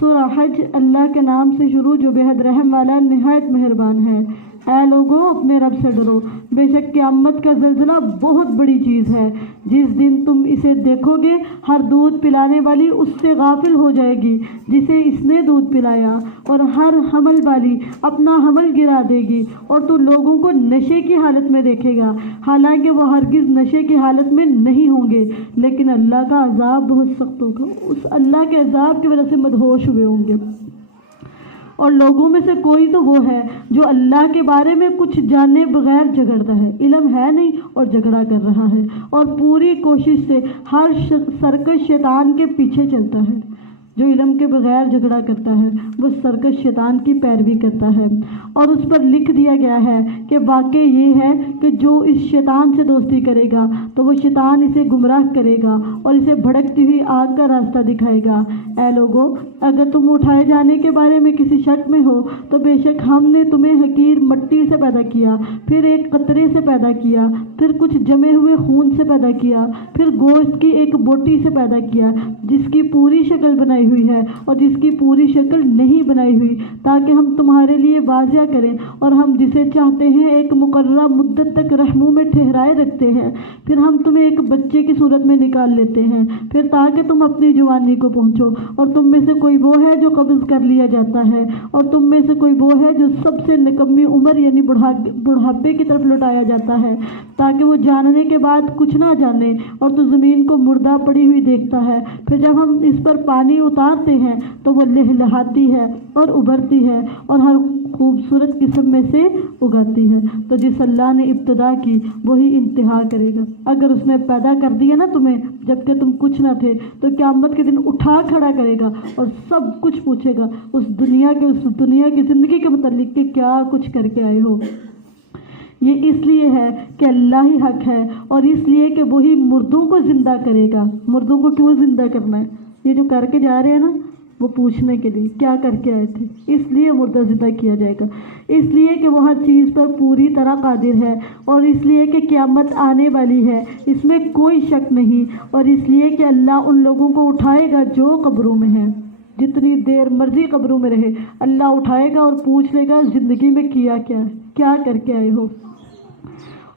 سورہ حج اللہ کے نام سے شروع جو بےحد رحم والا نہایت مہربان ہے۔ اے لوگوں اپنے رب سے ڈرو، بے شک قیامت کا زلزلہ بہت بڑی چیز ہے۔ جس دن تم اسے دیکھو گے ہر دودھ پلانے والی اس سے غافل ہو جائے گی جسے اس نے دودھ پلایا، اور ہر حمل والی اپنا حمل گرا دے گی، اور تو لوگوں کو نشے کی حالت میں دیکھے گا، حالانکہ وہ ہرگز نشے کی حالت میں نہیں ہوں گے، لیکن اللہ کا عذاب بہت سخت ہوگا۔ اس اللہ کے عذاب کی وجہ سے مدہوش ہوئے ہوں گے۔ اور لوگوں میں سے کوئی تو وہ ہے جو اللہ کے بارے میں کچھ جانے بغیر جھگڑتا ہے، علم ہے نہیں اور جھگڑا کر رہا ہے، اور پوری کوشش سے ہر سرکش شیطان کے پیچھے چلتا ہے۔ جو علم کے بغیر جھگڑا کرتا ہے وہ سرکش شیطان کی پیروی کرتا ہے، اور اس پر لکھ دیا گیا ہے کہ واقع یہ ہے کہ جو اس شیطان سے دوستی کرے گا تو وہ شیطان اسے گمراہ کرے گا اور اسے بھڑکتی ہوئی آگ کا راستہ دکھائے گا۔ اے لوگو، اگر تم اٹھائے جانے کے بارے میں کسی شک میں ہو تو بے شک ہم نے تمہیں حقیر مٹی سے پیدا کیا، پھر ایک قطرے سے پیدا کیا، پھر کچھ جمے ہوئے خون سے پیدا کیا، پھر گوشت کی ایک بوٹی سے پیدا کیا جس کی پوری شکل بنائی ہوئی ہے اور جس کی پوری شکل نہیں بنائی ہوئی، تاکہ ہم تمہارے لیے واضح کریں، اور ہم جسے چاہتے ہیں ایک مقررہ مدت تک رحموں میں ٹھہرائے رکھتے ہیں، پھر ہم تمہیں ایک بچے کی صورت میں نکال لیتے ہیں، پھر تاکہ تم اپنی جوانی کو پہنچو، اور تم میں سے کوئی وہ ہے جو قبض کر لیا جاتا ہے، اور تم میں سے کوئی وہ ہے جو سب سے نکمی عمر یعنی بڑھاپے کی طرف لوٹایا جاتا ہے، تاکہ وہ جاننے کے بعد کچھ نہ جانے، اور تو زمین کو مردہ پڑی ہوئی دیکھتا ہے، پھر جب ہم اس پر پانی اتارتے ہیں تو وہ لہلہاتی ہے اور ابھرتی ہے اور ہر خوبصورت قسم میں سے اگاتی ہے۔ تو جس اللہ نے ابتدا کی وہی انتہا کرے گا۔ اگر اس نے پیدا کر دیا نا تمہیں جبکہ تم کچھ نہ تھے، تو قیامت کے دن اٹھا کھڑا کرے گا اور سب کچھ پوچھے گا اس دنیا کی زندگی کے متعلق کہ کیا کچھ کر کے آئے ہو۔ یہ اس لیے ہے کہ اللہ ہی حق ہے، اور اس لیے کہ وہی مردوں کو زندہ کرے گا۔ مردوں کو کیوں زندہ کرنا ہے؟ یہ جو کر کے جا رہے ہیں نا، وہ پوچھنے کے لیے کیا کر کے آئے تھے، اس لیے مردہ زندہ کیا جائے گا، اس لیے کہ وہ ہر چیز پر پوری طرح قادر ہے، اور اس لیے کہ قیامت آنے والی ہے، اس میں کوئی شک نہیں، اور اس لیے کہ اللہ ان لوگوں کو اٹھائے گا جو قبروں میں ہیں۔ جتنی دیر مرضی قبروں میں رہے اللہ اٹھائے گا اور پوچھ لے گا زندگی میں کیا کیا کر کے آئے ہو۔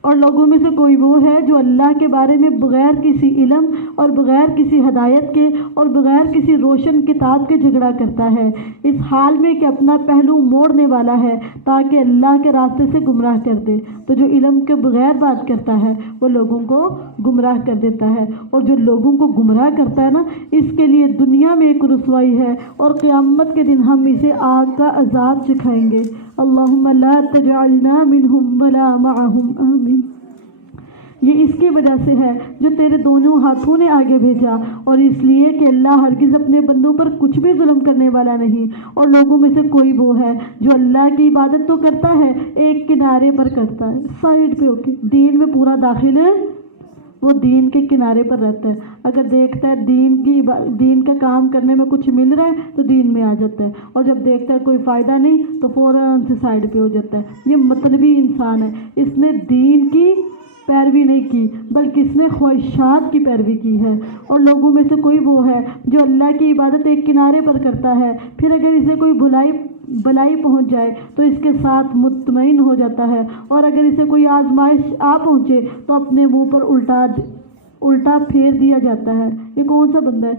اور لوگوں میں سے کوئی وہ ہے جو اللہ کے بارے میں بغیر کسی علم اور بغیر کسی ہدایت کے اور بغیر کسی روشن کتاب کے جھگڑا کرتا ہے، اس حال میں کہ اپنا پہلو موڑنے والا ہے تاکہ اللہ کے راستے سے گمراہ کر دے۔ تو جو علم کے بغیر بات کرتا ہے وہ لوگوں کو گمراہ کر دیتا ہے، اور جو لوگوں کو گمراہ کرتا ہے نا، اس کے لیے دنیا میں ایک رسوائی ہے، اور قیامت کے دن ہم اسے آگ کا عذاب چکھائیں گے۔ اللہم لا تجعلنا منہم ولا معہم، آمین۔ یہ اس کی وجہ سے ہے جو تیرے دونوں ہاتھوں نے آگے بھیجا، اور اس لیے کہ اللہ ہرگز اپنے بندوں پر کچھ بھی ظلم کرنے والا نہیں۔ اور لوگوں میں سے کوئی وہ ہے جو اللہ کی عبادت تو کرتا ہے، ایک کنارے پر کرتا ہے، سائڈ پہ ہو کے، دین میں پورا داخل ہے، وہ دین کے کنارے پر رہتا ہے۔ اگر دیکھتا ہے دین کا کام کرنے میں کچھ مل رہا ہے تو دین میں آ جاتا ہے، اور جب دیکھتا ہے کوئی فائدہ نہیں تو فوراً سے سائڈ پہ ہو جاتا ہے۔ یہ مطلبی انسان ہے، اس نے دین کی پیروی نہیں کی بلکہ اس نے خواہشات کی پیروی کی ہے۔ اور لوگوں میں سے کوئی وہ ہے جو اللہ کی عبادت ایک کنارے پر کرتا ہے، پھر اگر اسے کوئی بلائی پہنچ جائے تو اس کے ساتھ مطمئن ہو جاتا ہے، اور اگر اسے کوئی آزمائش آ پہنچے تو اپنے منہ پر الٹا پھیر دیا جاتا ہے۔ یہ کون سا بندہ ہے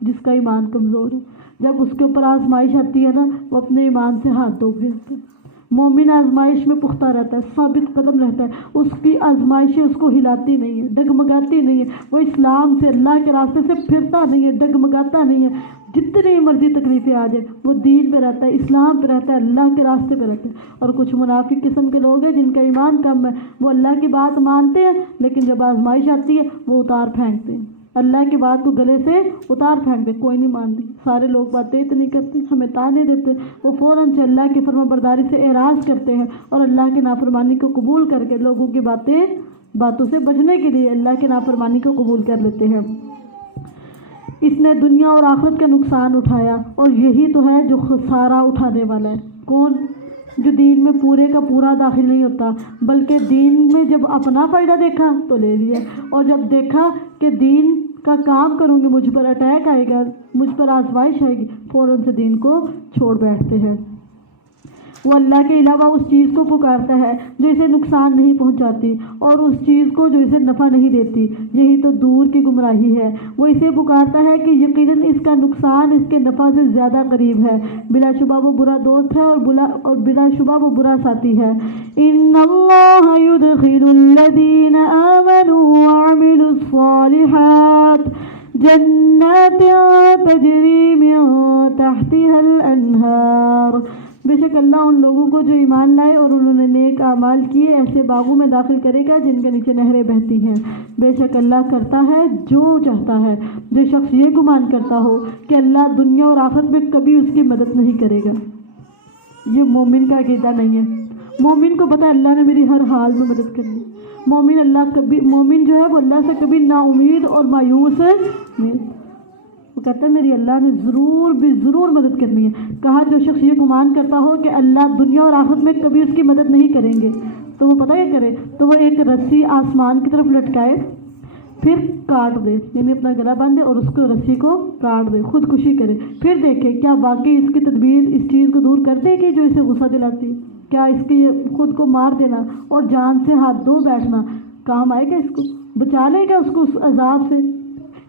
جس کا ایمان کمزور ہے؟ جب اس کے اوپر آزمائش آتی ہے نا، وہ اپنے ایمان سے ہاتھ دھو پھرتا ہے۔ مومن آزمائش میں پختہ رہتا ہے، ثابت قدم رہتا ہے، اس کی آزمائشیں اس کو ہلاتی نہیں ہے، ڈگمگاتی نہیں ہے، وہ اسلام سے اللہ کے راستے سے پھرتا نہیں ہے، ڈگمگاتا نہیں ہے۔ جتنی مرضی تکلیفیں آ جائے وہ دین پہ رہتا ہے، اسلام پہ رہتا ہے، اللہ کے راستے پہ رہتا ہے۔ اور کچھ منافق قسم کے لوگ ہیں جن کا ایمان کم ہے، وہ اللہ کی بات مانتے ہیں لیکن جب آزمائش آتی ہے وہ اتار پھینکتے ہیں، اللہ کی بات کو گلے سے اتار پھینکتے، کوئی نہیں مانتی۔ سارے لوگ باتیں اتنی کرتے، ہمیں تانے دیتے، وہ فوراً سے اللہ کی فرما برداری سے اعراض کرتے ہیں، اور اللہ کی نافرمانی کو قبول کر کے لوگوں کی باتوں سے بچنے کے لیے اللہ کی نافرمانی کو قبول کر لیتے ہیں۔ اس نے دنیا اور آخرت کا نقصان اٹھایا، اور یہی تو ہے جو خسارہ اٹھانے والا ہے۔ کون؟ جو دین میں پورے کا پورا داخل نہیں ہوتا، بلکہ دین میں جب اپنا فائدہ دیکھا تو لے لیا، اور جب دیکھا کہ دین کا کام کروں گی مجھ پر اٹیک آئے گا، مجھ پر آزمائش آئے گی، فوراً سے دین کو چھوڑ بیٹھتے ہیں۔ وہ اللہ کے علاوہ اس چیز کو پکارتا ہے جو اسے نقصان نہیں پہنچاتی اور اس چیز کو جو اسے نفع نہیں دیتی، یہی تو دور کی گمراہی ہے۔ وہ اسے پکارتا ہے کہ یقیناً اس کا نقصان اس کے نفع سے زیادہ قریب ہے، بلا شبہ وہ برا دوست ہے اور بلا شبہ وہ برا ساتھی ہے۔ ان اللہ یدخل الذین آمنوا وعملوا الصالحات جنات تجری من تحتها الانہار، بے شک اللہ ان لوگوں کو جو ایمان لائے اور انہوں نے نیک اعمال کیے ایسے باغوں میں داخل کرے گا جن کے نیچے نہریں بہتی ہیں۔ بے شک اللہ کرتا ہے جو چاہتا ہے۔ جو شخص یہ گمان کرتا ہو کہ اللہ دنیا اور آخرت میں کبھی اس کی مدد نہیں کرے گا، یہ مومن کا عقیدہ نہیں ہے۔ مومن کو پتہ ہے اللہ نے میری ہر حال میں مدد کرنی۔ مومن جو ہے وہ اللہ سے کبھی نا امید اور مایوس نہیں، وہ کہتا ہے میری اللہ نے ضرور مدد کرنی ہے۔ کہا جو شخص یہ گمان کرتا ہو کہ اللہ دنیا اور آخرت میں کبھی اس کی مدد نہیں کریں گے تو وہ پتہ کیا کرے، تو وہ ایک رسی آسمان کی طرف لٹکائے، پھر کاٹ دے، یعنی اپنا گلا باندھے اور اس کو رسی کو کاٹ دے، خودکشی کرے، پھر دیکھے کیا واقعی اس کی تدبیر اس چیز کو دور کر دے گی جو اسے غصہ دلاتی، کیا اس کی خود کو مار دینا اور جان سے ہاتھ دھو بیٹھنا کام آئے گا، اس کو بچا لے گا اس کو اس عذاب سے۔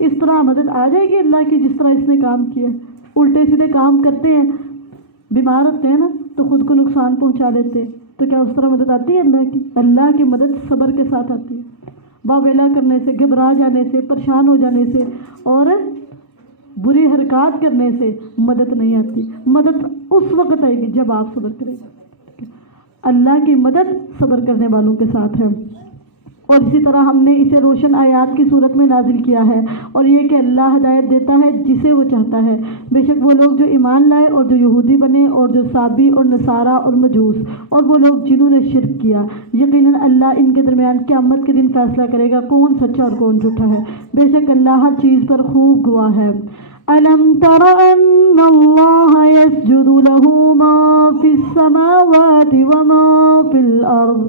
اس طرح مدد آ جائے گی اللہ کی جس طرح اس نے کام کیا۔ الٹے سیدھے کام کرتے ہیں، بیمار ہوتے ہیں نا تو خود کو نقصان پہنچا لیتے، تو کیا اس طرح مدد آتی ہے اللہ کی؟ اللہ کی مدد صبر کے ساتھ آتی ہے۔ باویلا کرنے سے، گھبرا جانے سے، پریشان ہو جانے سے اور بری حرکات کرنے سے مدد نہیں آتی۔ مدد اس وقت آئے گی جب آپ صبر کریں گے۔ اللہ کی مدد صبر کرنے والوں کے ساتھ ہے۔ اور اسی طرح ہم نے اسے روشن آیات کی صورت میں نازل کیا ہے، اور یہ کہ اللہ ہدایت دیتا ہے جسے وہ چاہتا ہے۔ بے شک وہ لوگ جو ایمان لائے اور جو یہودی بنے اور جو صابی اور نصارہ اور مجوس اور وہ لوگ جنہوں نے شرک کیا، یقیناً اللہ ان کے درمیان قیامت کے دن فیصلہ کرے گا کون سچا اور کون جھوٹا ہے۔ بے شک اللہ ہر چیز پر خوب گواہ ہے۔ أَلَمْ تَرَ أَنَّ اللَّهَ يَسْجُدُ لَهُ مَا فِي السَّمَاوَاتِ وَمَا فِي الْأَرْضِ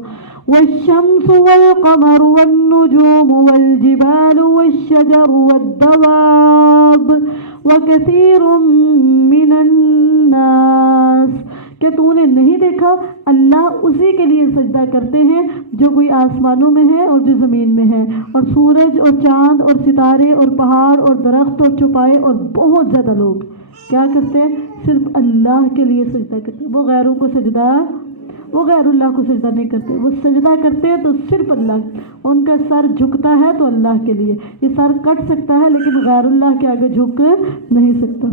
وَالشَّمْسُ وَالْقَمَرُ وَالنُّجُومُ وَالْجِبَالُ وَالشَّجَرُ وَالدَّوَابُ وَكَثِيرٌ مِّنَ النَّاسِ، کہ تو نے نہیں دیکھا اللہ اسی کے لیے سجدہ کرتے ہیں جو کوئی آسمانوں میں ہے اور جو زمین میں ہے، اور سورج اور چاند اور ستارے اور پہاڑ اور درخت اور چوپائے، اور بہت زیادہ لوگ کیا کرتے ہیں؟ صرف اللہ کے لیے سجدہ کرتے ہیں۔ وہ غیر اللہ کو سجدہ نہیں کرتے، وہ سجدہ کرتے ہیں تو صرف اللہ، ان کا سر جھکتا ہے تو اللہ کے لیے۔ یہ سر کٹ سکتا ہے لیکن غیر اللہ کے آگے جھک نہیں سکتا۔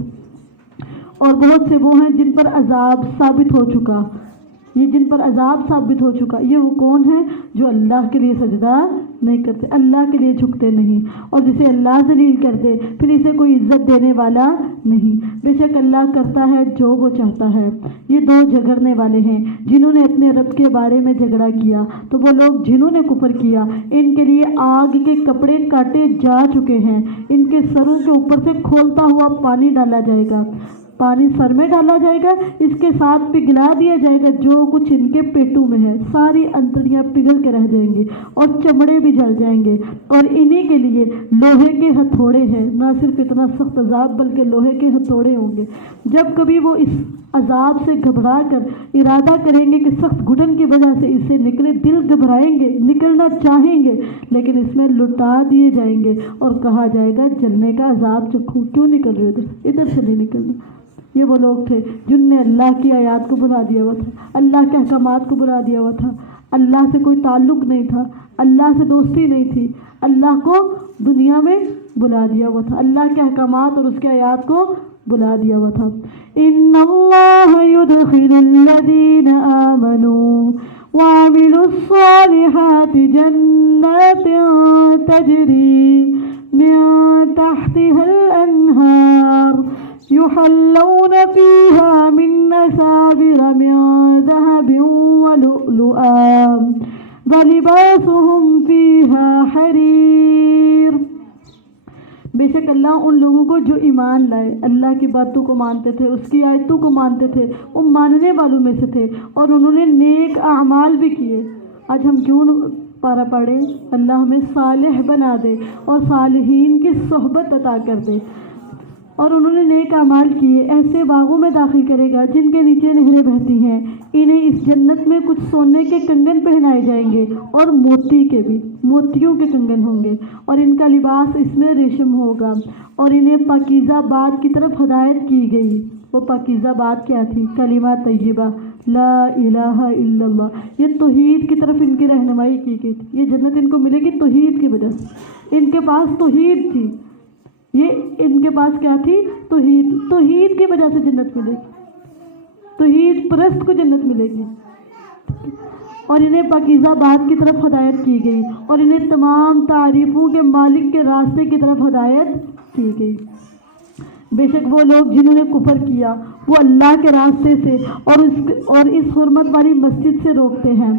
اور بہت سے وہ ہیں جن پر عذاب ثابت ہو چکا، یہ وہ کون ہیں؟ جو اللہ کے لیے سجدہ نہیں کرتے، اللہ کے لیے جھکتے نہیں، اور جسے اللہ ذلیل کر دے پھر اسے کوئی عزت دینے والا نہیں۔ بے شک اللہ کرتا ہے جو وہ چاہتا ہے۔ یہ دو جھگڑنے والے ہیں جنہوں نے اپنے رب کے بارے میں جھگڑا کیا، تو وہ لوگ جنہوں نے کفر کیا ان کے لیے آگ کے کپڑے کاٹے جا چکے ہیں، ان کے سروں کے اوپر سے کھولتا ہوا پانی ڈالا جائے گا، پانی سر میں ڈالا جائے گا، اس کے ساتھ پگھلا دیا جائے گا جو کچھ ان کے پیٹوں میں ہے، ساری انتڑیاں پگھل کے رہ جائیں گے اور چمڑے بھی جل جائیں گے، اور انہی کے لیے لوہے کے ہتھوڑے ہیں۔ نہ صرف اتنا سخت عذاب بلکہ لوہے کے ہتھوڑے ہوں گے۔ جب کبھی وہ اس عذاب سے گھبرا کر ارادہ کریں گے کہ سخت گھٹن کی وجہ سے اسے نکلے، دل گھبرائیں گے، نکلنا چاہیں گے لیکن اس میں لٹا دیے جائیں گے اور کہا جائے گا جلنے کا عذاب چکھو، کیوں نکل رہے ہو ادھر سے نہیں نکلنا۔ یہ وہ لوگ تھے جن نے اللہ کی آیات کو بھلا دیا ہوا تھا، اللہ کے احکامات کو بھلا دیا ہوا تھا، اللہ سے کوئی تعلق نہیں تھا، اللہ سے دوستی نہیں تھی، اللہ کو دنیا میں بلا دیا ہوا تھا، اللہ کے احکامات اور اس کے آیات کو بلا دیا ہوا تھا۔ ان اللہ يدخل الذین آمنوا وعملوا الصالحات جنات تجری من تحتها الانہار يحلون فيها من أساور من ذهب ولؤلؤا ولباسهم فيها حرير۔ بے شک اللہ ان لوگوں کو جو ایمان لائے، اللہ کی باتوں کو مانتے تھے، اس کی آیتوں کو مانتے تھے، وہ ماننے والوں میں سے تھے اور انہوں نے نیک اعمال بھی کیے۔ آج ہم کیوں پارا پڑھے، اللہ ہمیں صالح بنا دے اور صالحین کی صحبت عطا کر دے۔ اور انہوں نے نیک اعمال کیے، ایسے باغوں میں داخل کرے گا جن کے نیچے نہریں بہتی ہیں، انہیں اس جنت میں کچھ سونے کے کنگن پہنائے جائیں گے اور موتی کے بھی، موتیوں کے کنگن ہوں گے، اور ان کا لباس اس میں ریشم ہوگا، اور انہیں پاکیزہ بات کی طرف ہدایت کی گئی۔ وہ پاکیزہ بات کیا تھی؟ کلمہ طیبہ لا الہ الا اللہ، یہ توحید کی طرف ان کی رہنمائی کی گئی تھی۔ یہ جنت ان کو ملے گی توحید کی وجہ سے، ان کے پاس توحید تھی، یہ ان کے پاس کیا تھی؟ توحید کی وجہ سے جنت ملے گی، توحید پرست کو جنت ملے گی۔ اور انہیں پاکیزہ بات کی طرف ہدایت کی گئی، اور انہیں تمام تعریفوں کے مالک کے راستے کی طرف ہدایت کی گئی۔ بے شک وہ لوگ جنہوں نے کفر کیا وہ اللہ کے راستے سے اور اس حرمت والی مسجد سے روکتے ہیں۔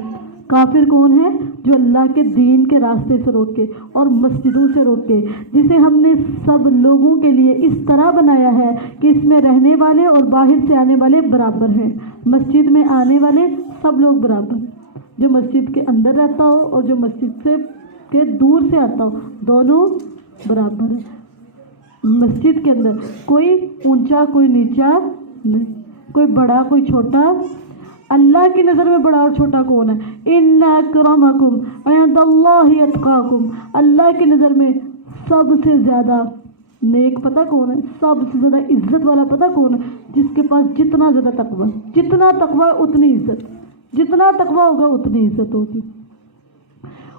کافر کون ہے؟ جو اللہ کے دین کے راستے سے روکے اور مسجدوں سے روکے، جسے ہم نے سب لوگوں کے لیے اس طرح بنایا ہے کہ اس میں رہنے والے اور باہر سے آنے والے برابر ہیں۔ مسجد میں آنے والے سب لوگ برابر ہیں، جو مسجد کے اندر رہتا ہو اور جو مسجد سے کے دور سے آتا ہو، دونوں برابر ہیں۔ مسجد کے اندر کوئی اونچا کوئی نیچا نہیں، کوئی بڑا کوئی چھوٹا۔ اللہ کی نظر میں بڑا اور چھوٹا کون ہے؟ ان اکرمکم عند اللہ اتقاکم، اللہ کی نظر میں سب سے زیادہ نیک پتہ کون ہے؟ سب سے زیادہ عزت والا پتہ کون ہے؟ جس کے پاس جتنا زیادہ تقویٰ، جتنا تقویٰ اتنی عزت، جتنا تقویٰ ہوگا اتنی عزت ہوگی۔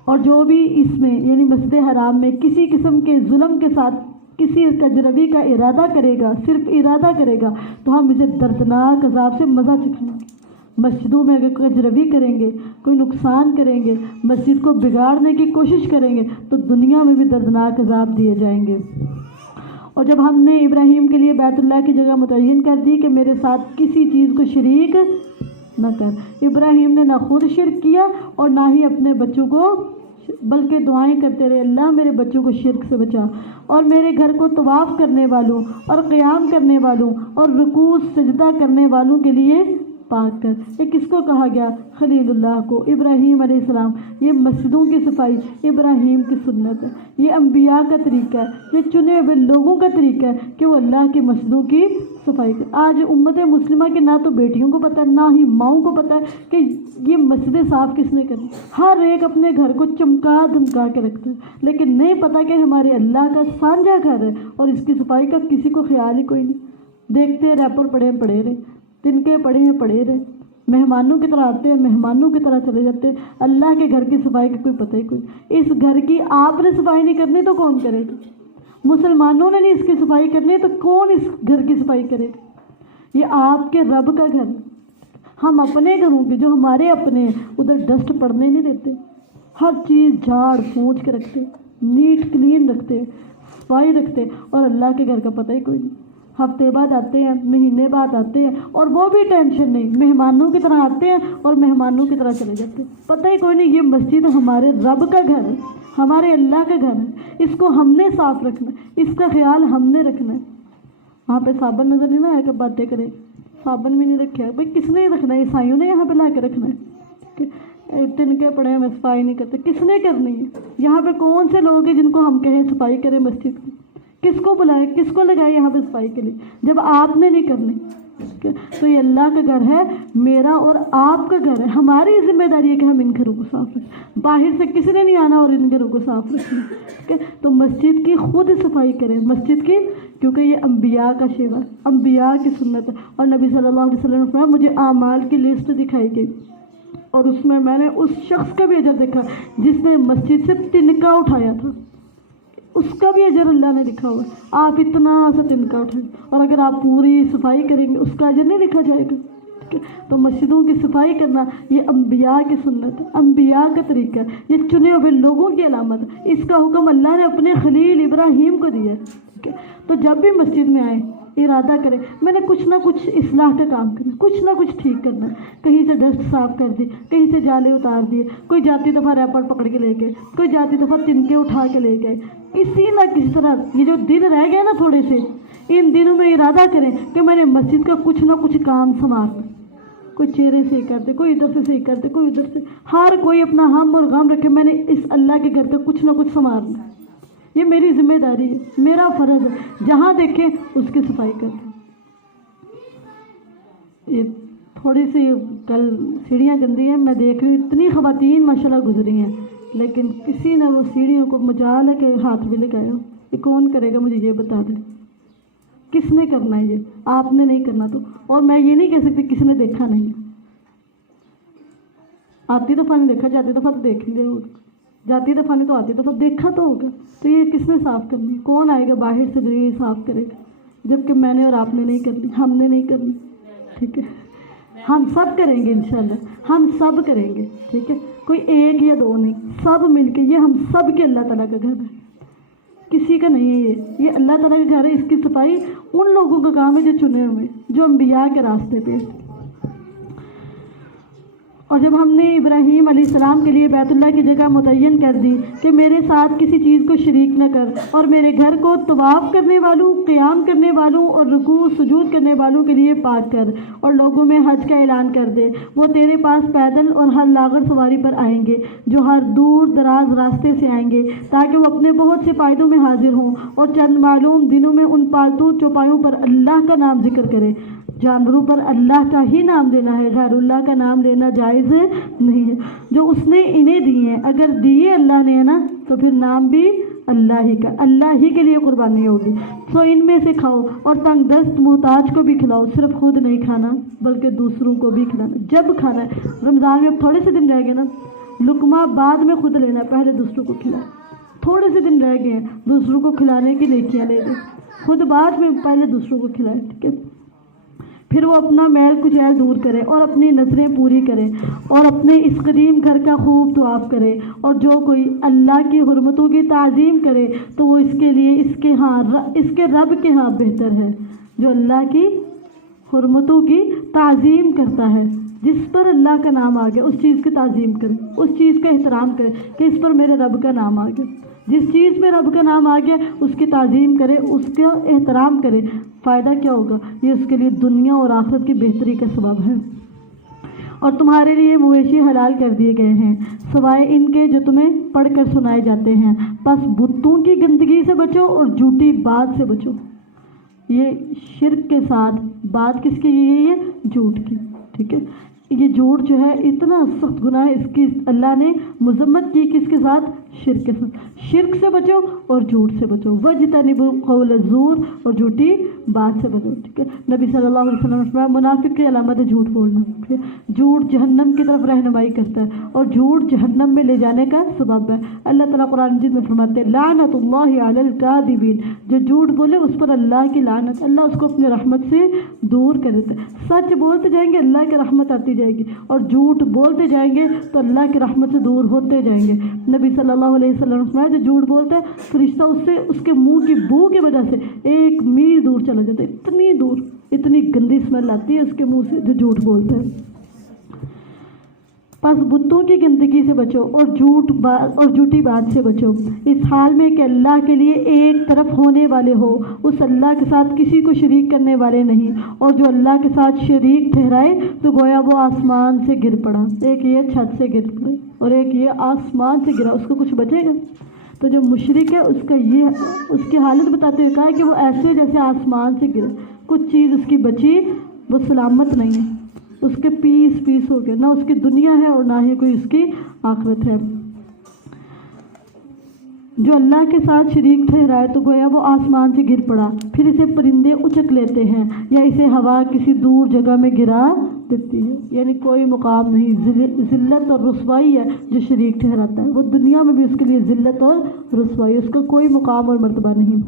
اور جو بھی اس میں یعنی مسجد حرام میں کسی قسم کے ظلم کے ساتھ کسی کجروی کا ارادہ کرے گا، صرف ارادہ کرے گا، تو ہم اسے دردناک عذاب سے مزہ چکھائیں گے۔ مسجدوں میں اگر کجروی کریں گے، کوئی نقصان کریں گے، مسجد کو بگاڑنے کی کوشش کریں گے، تو دنیا میں بھی دردناک عذاب دیے جائیں گے۔ اور جب ہم نے ابراہیم کے لیے بیت اللہ کی جگہ متعین کر دی کہ میرے ساتھ کسی چیز کو شریک نہ کر، ابراہیم نے نہ خود شرک کیا اور نہ ہی اپنے بچوں کو، بلکہ دعائیں کرتے رہے، اللہ میرے بچوں کو شرک سے بچا، اور میرے گھر کو طواف کرنے والوں اور قیام کرنے والوں اور رکوع سجدہ کرنے والوں کے لیے پاک کر۔ یہ کس کو کہا گیا؟ خلیل اللہ کو، ابراہیم علیہ السلام۔ یہ مسجدوں کی صفائی ابراہیم کی سنت ہے، یہ انبیاء کا طریقہ ہے، یہ چنے ہوئے لوگوں کا طریقہ ہے کہ وہ اللہ کی مسجدوں کی صفائی کرے۔ آج امت مسلمہ کے نہ تو بیٹیوں کو پتہ ہے نہ ہی ماؤں کو پتہ ہے کہ یہ مسجدیں صاف کس نے کرنی۔ ہر ایک اپنے گھر کو چمکا دھمکا کے رکھتا ہے، لیکن نہیں پتہ کہ ہمارے اللہ کا سانجھا گھر ہے اور اس کی صفائی کا کسی کو خیال ہی کوئی نہیں۔ دیکھتے ریپر پڑے رہے، تنکے پڑے رہے، مہمانوں کی طرح آتے ہیں، مہمانوں کی طرح چلے جاتے ہیں۔ اللہ کے گھر کی صفائی کا کوئی پتہ ہی کوئی۔ اس گھر کی آپ نے صفائی نہیں کرنی تو کون کرے گا؟ مسلمانوں نے نہیں اس کی صفائی کرنی تو کون اس گھر کی صفائی کرے گا؟ یہ آپ کے رب کا گھر۔ ہم اپنے گھروں کے جو ہمارے اپنے ہیں ادھر ڈسٹ پڑنے نہیں دیتے، ہر چیز جھاڑ پھونچ کے رکھتے، نیٹ کلین رکھتے، صفائی رکھتے، اور اللہ کے گھر کا پتہ ہی کوئی نہیں۔ ہفتے بعد آتے ہیں، مہینے بعد آتے ہیں، اور وہ بھی ٹینشن نہیں، مہمانوں کی طرح آتے ہیں اور مہمانوں کی طرح چلے جاتے ہیں، پتہ ہی کوئی نہیں۔ یہ مسجد ہمارے رب کا گھر ہے، ہمارے اللہ کا گھر ہے، اس کو ہم نے صاف رکھنا ہے، اس کا خیال ہم نے رکھنا ہے۔ وہاں پہ صابن نظر نہیں نہ آیا کہ باتیں کریں، صابن بھی نہیں رکھا ہے، بھائی کس نے رکھنا ہے؟ عیسائیوں نے یہاں پہ لا کے رکھنا ہے، تنکے پڑے ہیں صفائی نہیں کرتے، کس نے کرنی ہے؟ یہاں پہ کون سے لوگ ہیں جن کو ہم کہیں صفائی کریں مسجد کی؟ کس کو بلائے، کس کو لگائے یہاں پہ صفائی کے لیے جب آپ نے نہیں کرنی؟ تو یہ اللہ کا گھر ہے، میرا اور آپ کا گھر ہے، ہماری ذمہ داری ہے کہ ہم ان گھروں کو صاف رکھیں۔ باہر سے کسی نے نہیں آنا اور ان گھروں کو صاف رکھنا، تو مسجد کی خود صفائی کریں، مسجد کی، کیونکہ یہ انبیاء کا شیوا، انبیاء کی سنت ہے۔ اور نبی صلی اللہ علیہ وسلم نے فرمایا مجھے اعمال کی لسٹ دکھائی گئی اور اس میں نے اس شخص کا بھی اجر دیکھا جس نے مسجد سے تنکا اٹھایا تھا، اس کا بھی اجر اللہ نے لکھا ہوا ہے۔ آپ اتنا سا تنکا اٹھائیں اور اگر آپ پوری صفائی کریں گے اس کا اجر نہیں لکھا جائے گا؟ تو مسجدوں کی صفائی کرنا یہ انبیاء کی سنت ہے، انبیاء کا طریقہ ہے، یہ چنے ہوئے لوگوں کی علامت ہے۔ اس کا حکم اللہ نے اپنے خلیل ابراہیم کو دیا ہے۔ تو جب بھی مسجد میں آئیں ارادہ کریں میں نے کچھ نہ کچھ اصلاح کا کام کرنا، کچھ نہ کچھ ٹھیک کرنا، کہیں سے ڈسٹ صاف کر دی، کہیں سے جالے اتار دیے، کوئی جاتی دفعہ ریپر پکڑ کے لے گئے، کوئی جاتی دفعہ تنکے اٹھا کے لے گئے، کسی نہ کسی طرح یہ جو دن رہ گئے نا تھوڑے سے، ان دنوں میں ارادہ کریں کہ میں نے مسجد کا کچھ نہ کچھ کام سنبھالنا، کوئی چہرے سے کرتے، کوئی ادھر سے صحیح کرتے، کوئی ادھر سے، ہر کوئی اپنا ہم اور غم رکھے، میں نے اس اللہ کے گھر کا کچھ نہ کچھ سنوارنا، یہ میری ذمہ داری ہے، میرا فرض ہے، جہاں دیکھیں اس کی صفائی کرتے۔ یہ تھوڑی سی کل سیڑھیاں گندی ہیں، میں دیکھ رہی ہوں اتنی خواتین ماشاءاللہ گزری ہیں، لیکن کسی نے وہ سیڑھیوں کو مجال ہے کہ ہاتھ بھی لگایا ہو، یہ کون کرے گا؟ مجھے یہ بتا دیں، کس نے کرنا ہے؟ یہ آپ نے نہیں کرنا تو، اور میں یہ نہیں کہہ سکتی کسی نے دیکھا نہیں، آتی دفعہ نہیں دیکھا، جاتی دفعہ تو دیکھ لیا ہوگا، جاتی دفعہ نہیں تو آتی دفعہ دیکھا تو ہوگا، تو یہ کس نے صاف کرنی ہے؟ کون آئے گا باہر سے جو یہ صاف کرے گا؟ جبکہ میں نے اور آپ نے نہیں کرنی، ہم نے نہیں کرنی، ٹھیک ہے؟ ہم سب کریں گے انشاءاللہ، ہم سب کریں گے، ٹھیک ہے؟ کوئی ایک یا دو نہیں، سب مل کے، یہ ہم سب کے اللہ تعالیٰ کا گھر ہے، کسی کا نہیں ہے، یہ اللہ تعالیٰ کا گھر ہے، اس کی صفائی ان لوگوں کا کام ہے جو چنے ہوئے، جو انبیاء کے راستے پہ۔ اور جب ہم نے ابراہیم علیہ السلام کے لیے بیت اللہ کی جگہ متعین کر دی کہ میرے ساتھ کسی چیز کو شریک نہ کر، اور میرے گھر کو طواف کرنے والوں، قیام کرنے والوں اور رکوع سجود کرنے والوں کے لیے پاک کر، اور لوگوں میں حج کا اعلان کر دے، وہ تیرے پاس پیدل اور ہر لاغر سواری پر آئیں گے، جو ہر دور دراز راستے سے آئیں گے، تاکہ وہ اپنے بہت سے فائدوں میں حاضر ہوں، اور چند معلوم دنوں میں ان پالتو چوپایوں پر اللہ کا نام ذکر کرے۔ جانوروں پر اللہ کا ہی نام لینا ہے، غیر اللہ کا نام لینا جائز نہیں ہے، جو اس نے انہیں دیے ہیں، اگر دیے اللہ نے ہے نا تو پھر نام بھی اللہ ہی کا، اللہ ہی کے لیے قربانی ہوگی، سو ان میں سے کھاؤ، اور تنگ دست محتاج کو بھی کھلاؤ، صرف خود نہیں کھانا بلکہ دوسروں کو بھی کھلانا، جب کھانا ہے، رمضان میں اب تھوڑے سے دن رہ گئے نا، لقمہ بعد میں خود لینا، پہلے دوسروں کو کھلاؤ، تھوڑے سے دن رہ گئے ہیں، دوسروں کو کھلانے کی نیکیاں لے لیں، خود بعد میں، پہلے دوسروں کو کھلائیں، ٹھیک ہے؟ پھر وہ اپنا میل کچیل دور کرے اور اپنی نظریں پوری کرے، اور اپنے اس قدیم گھر کا خوب طواف کرے، اور جو کوئی اللہ کی حرمتوں کی تعظیم کرے تو وہ اس کے لیے اس کے رب کے ہاں بہتر ہے۔ جو اللہ کی حرمتوں کی تعظیم کرتا ہے، جس پر اللہ کا نام آ گیا اس چیز کی تعظیم کرے، اس چیز کا احترام کرے کہ اس پر میرے رب کا نام آ گیا، جس چیز میں رب کا نام آ گیا اس کی تعظیم کرے، اس کا احترام کرے، فائدہ کیا ہوگا؟ یہ اس کے لیے دنیا اور آخرت کی بہتری کا سبب ہے۔ اور تمہارے لیے مویشی حلال کر دیے گئے ہیں سوائے ان کے جو تمہیں پڑھ کر سنائے جاتے ہیں، بس بتوں کی گندگی سے بچو اور جھوٹی بات سے بچو۔ یہ شرک کے ساتھ بات کس کی یہ ہے؟ جھوٹ کی، ٹھیک ہے؟ یہ جھوٹ جو ہے اتنا سخت گناہ ہے، اس کی اللہ نے مذمت کی کس کے ساتھ؟ شرک کے ساتھ۔ شرک سے بچو اور جھوٹ سے بچو، وَاجْتَنِبُوا قَوْلَ الزُّورِ، اور جھوٹی بات سے بچو، ٹھیک ہے؟ نبی صلی اللہ علیہ وسلم نے فرمایا منافق کی علامت ہے جھوٹ بولنا، ٹھیک ہے؟ جھوٹ جہنم کی طرف رہنمائی کرتا ہے، اور جھوٹ جہنم میں لے جانے کا سبب ہے۔ اللہ تعالیٰ قرآن مجید میں فرماتے ہیں لعنت اللہ علی الکاذبین، جو جھوٹ بولے اس پر اللہ کی لعنت، اللہ اس کو اپنی رحمت سے دور کر دیتا ہے۔ سچ بولتے جائیں گے اللہ کی رحمت آتی جائے گی، اور جھوٹ بولتے جائیں گے تو اللہ کی رحمت سے دور ہوتے جائیں گے۔ نبی صلی اللہ علیہ وسلم نے فرمایا جو جھوٹ بولتا ہے فرشتہ اس سے اس کے منہ کی بو کی وجہ سے 1 میل دور چلا جاتا ہے، اتنی دور، اتنی گندی اسمیل آتی ہے اس کے منہ سے جو جھوٹ بولتا ہے۔ پس بتوں کی گندگی سے بچو اور جھوٹی بات سے بچو، اس حال میں کہ اللہ کے لیے ایک طرف ہونے والے ہو، اس اللہ کے ساتھ کسی کو شریک کرنے والے نہیں، اور جو اللہ کے ساتھ شریک ٹھہرائے تو گویا وہ آسمان سے گر پڑا، ایک یہ چھت سے گر پڑے اور ایک یہ آسمان سے گرا، اس کو کچھ بچے گا؟ تو جو مشرک ہے اس کی حالت بتاتے ہوئے کہا کہ وہ ایسے جیسے آسمان سے گرے، کچھ چیز اس کی بچی، وہ سلامت نہیں ہے، اس کے پیس ہو گئے، نہ اس کی دنیا ہے اور نہ ہی کوئی اس کی آخرت ہے۔ جو اللہ کے ساتھ شریک ٹھہرائے تو گویا وہ آسمان سے گر پڑا، پھر اسے پرندے اچک لیتے ہیں یا اسے ہوا کسی دور جگہ میں گرا دیتی ہے، یعنی کوئی مقام نہیں، ذلت اور رسوائی ہے جو شریک ٹھہراتا ہے، وہ دنیا میں بھی اس کے لیے ذلت اور رسوائی، اس کا کوئی مقام اور مرتبہ نہیں۔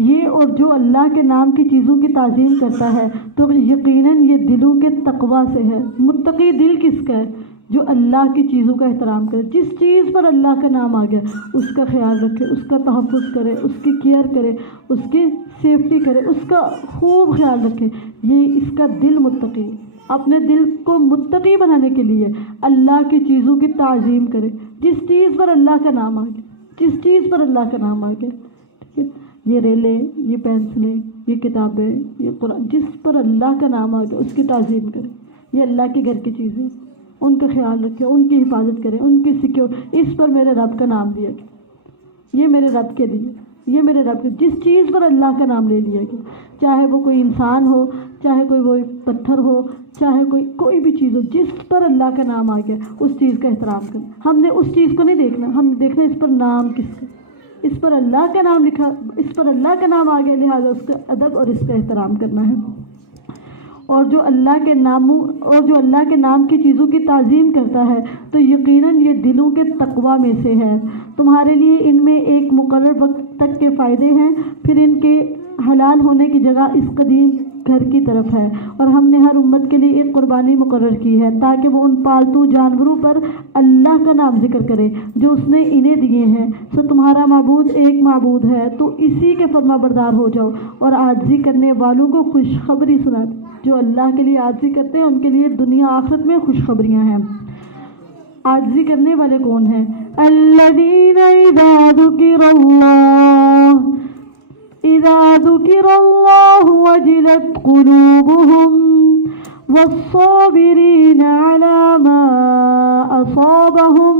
یہ اور جو اللہ کے نام کی چیزوں کی تعظیم کرتا ہے تو یقیناً یہ دلوں کے تقویٰ سے ہے۔ متقی دل کس کا ہے؟ جو اللہ کی چیزوں کا احترام کرے، جس چیز پر اللہ کا نام آ گیا اس کا خیال رکھے، اس کا تحفظ کرے، اس کی کیئر کرے، اس کی سیفٹی کرے، اس کا خوب خیال رکھے، یہ اس کا دل متقی ہے۔ اپنے دل کو متقی بنانے کے لیے اللہ کی چیزوں کی تعظیم کرے، جس چیز پر اللہ کا نام آ گیا، جس چیز پر اللہ کا نام آ گیا، ٹھیک ہے؟ یہ ریلیں، یہ پینسلیں، یہ کتابیں، یہ قرآن، جس پر اللہ کا نام آ گیا اس کی تعظیم کریں. یہ اللہ کے گھر کی چیزیں، ان کا خیال رکھیں، ان کی حفاظت کریں، ان کی اس پر میرے رب کا نام لیا گیا، یہ میرے رب کے لیے، یہ میرے رب کے، جس چیز پر اللہ کا نام لے لیا گیا، چاہے وہ کوئی انسان ہو، چاہے کوئی وہ پتھر ہو، چاہے کوئی بھی چیز ہو، جس پر اللہ کا نام آ گیا اس چیز کا احترام کرنا. ہم نے اس چیز کو نہیں دیکھنا، ہم نے دیکھنا اس پر نام کس کا، اس پر اللہ کا نام لکھا، اس پر اللہ کا نام آ گیا، لہٰذا اس کا ادب اور اس کا احترام کرنا ہے. اور جو اللہ کے نام کی چیزوں کی تعظیم کرتا ہے تو یقیناً یہ دلوں کے تقویٰ میں سے ہے. تمہارے لیے ان میں ایک مقرر وقت تک کے فائدے ہیں، پھر ان کے حلال ہونے کی جگہ اس قدیم گھر کی طرف ہے. اور ہم نے ہر امت کے لیے ایک قربانی مقرر کی ہے تاکہ وہ ان پالتو جانوروں پر اللہ کا نام ذکر کرے جو اس نے انہیں دیے ہیں. سو تمہارا معبود ایک معبود ہے، تو اسی کے فرما بردار ہو جاؤ اور عاجزی کرنے والوں کو خوشخبری سنا. جو اللہ کے لیے عاجزی کرتے ہیں ان کے لیے دنیا آخرت میں خوشخبریاں ہیں. عاجزی کرنے والے کون ہیں؟ الذین اذا ذکر اللہ وجلت قلوبهم والصابرین علی ما اصابهم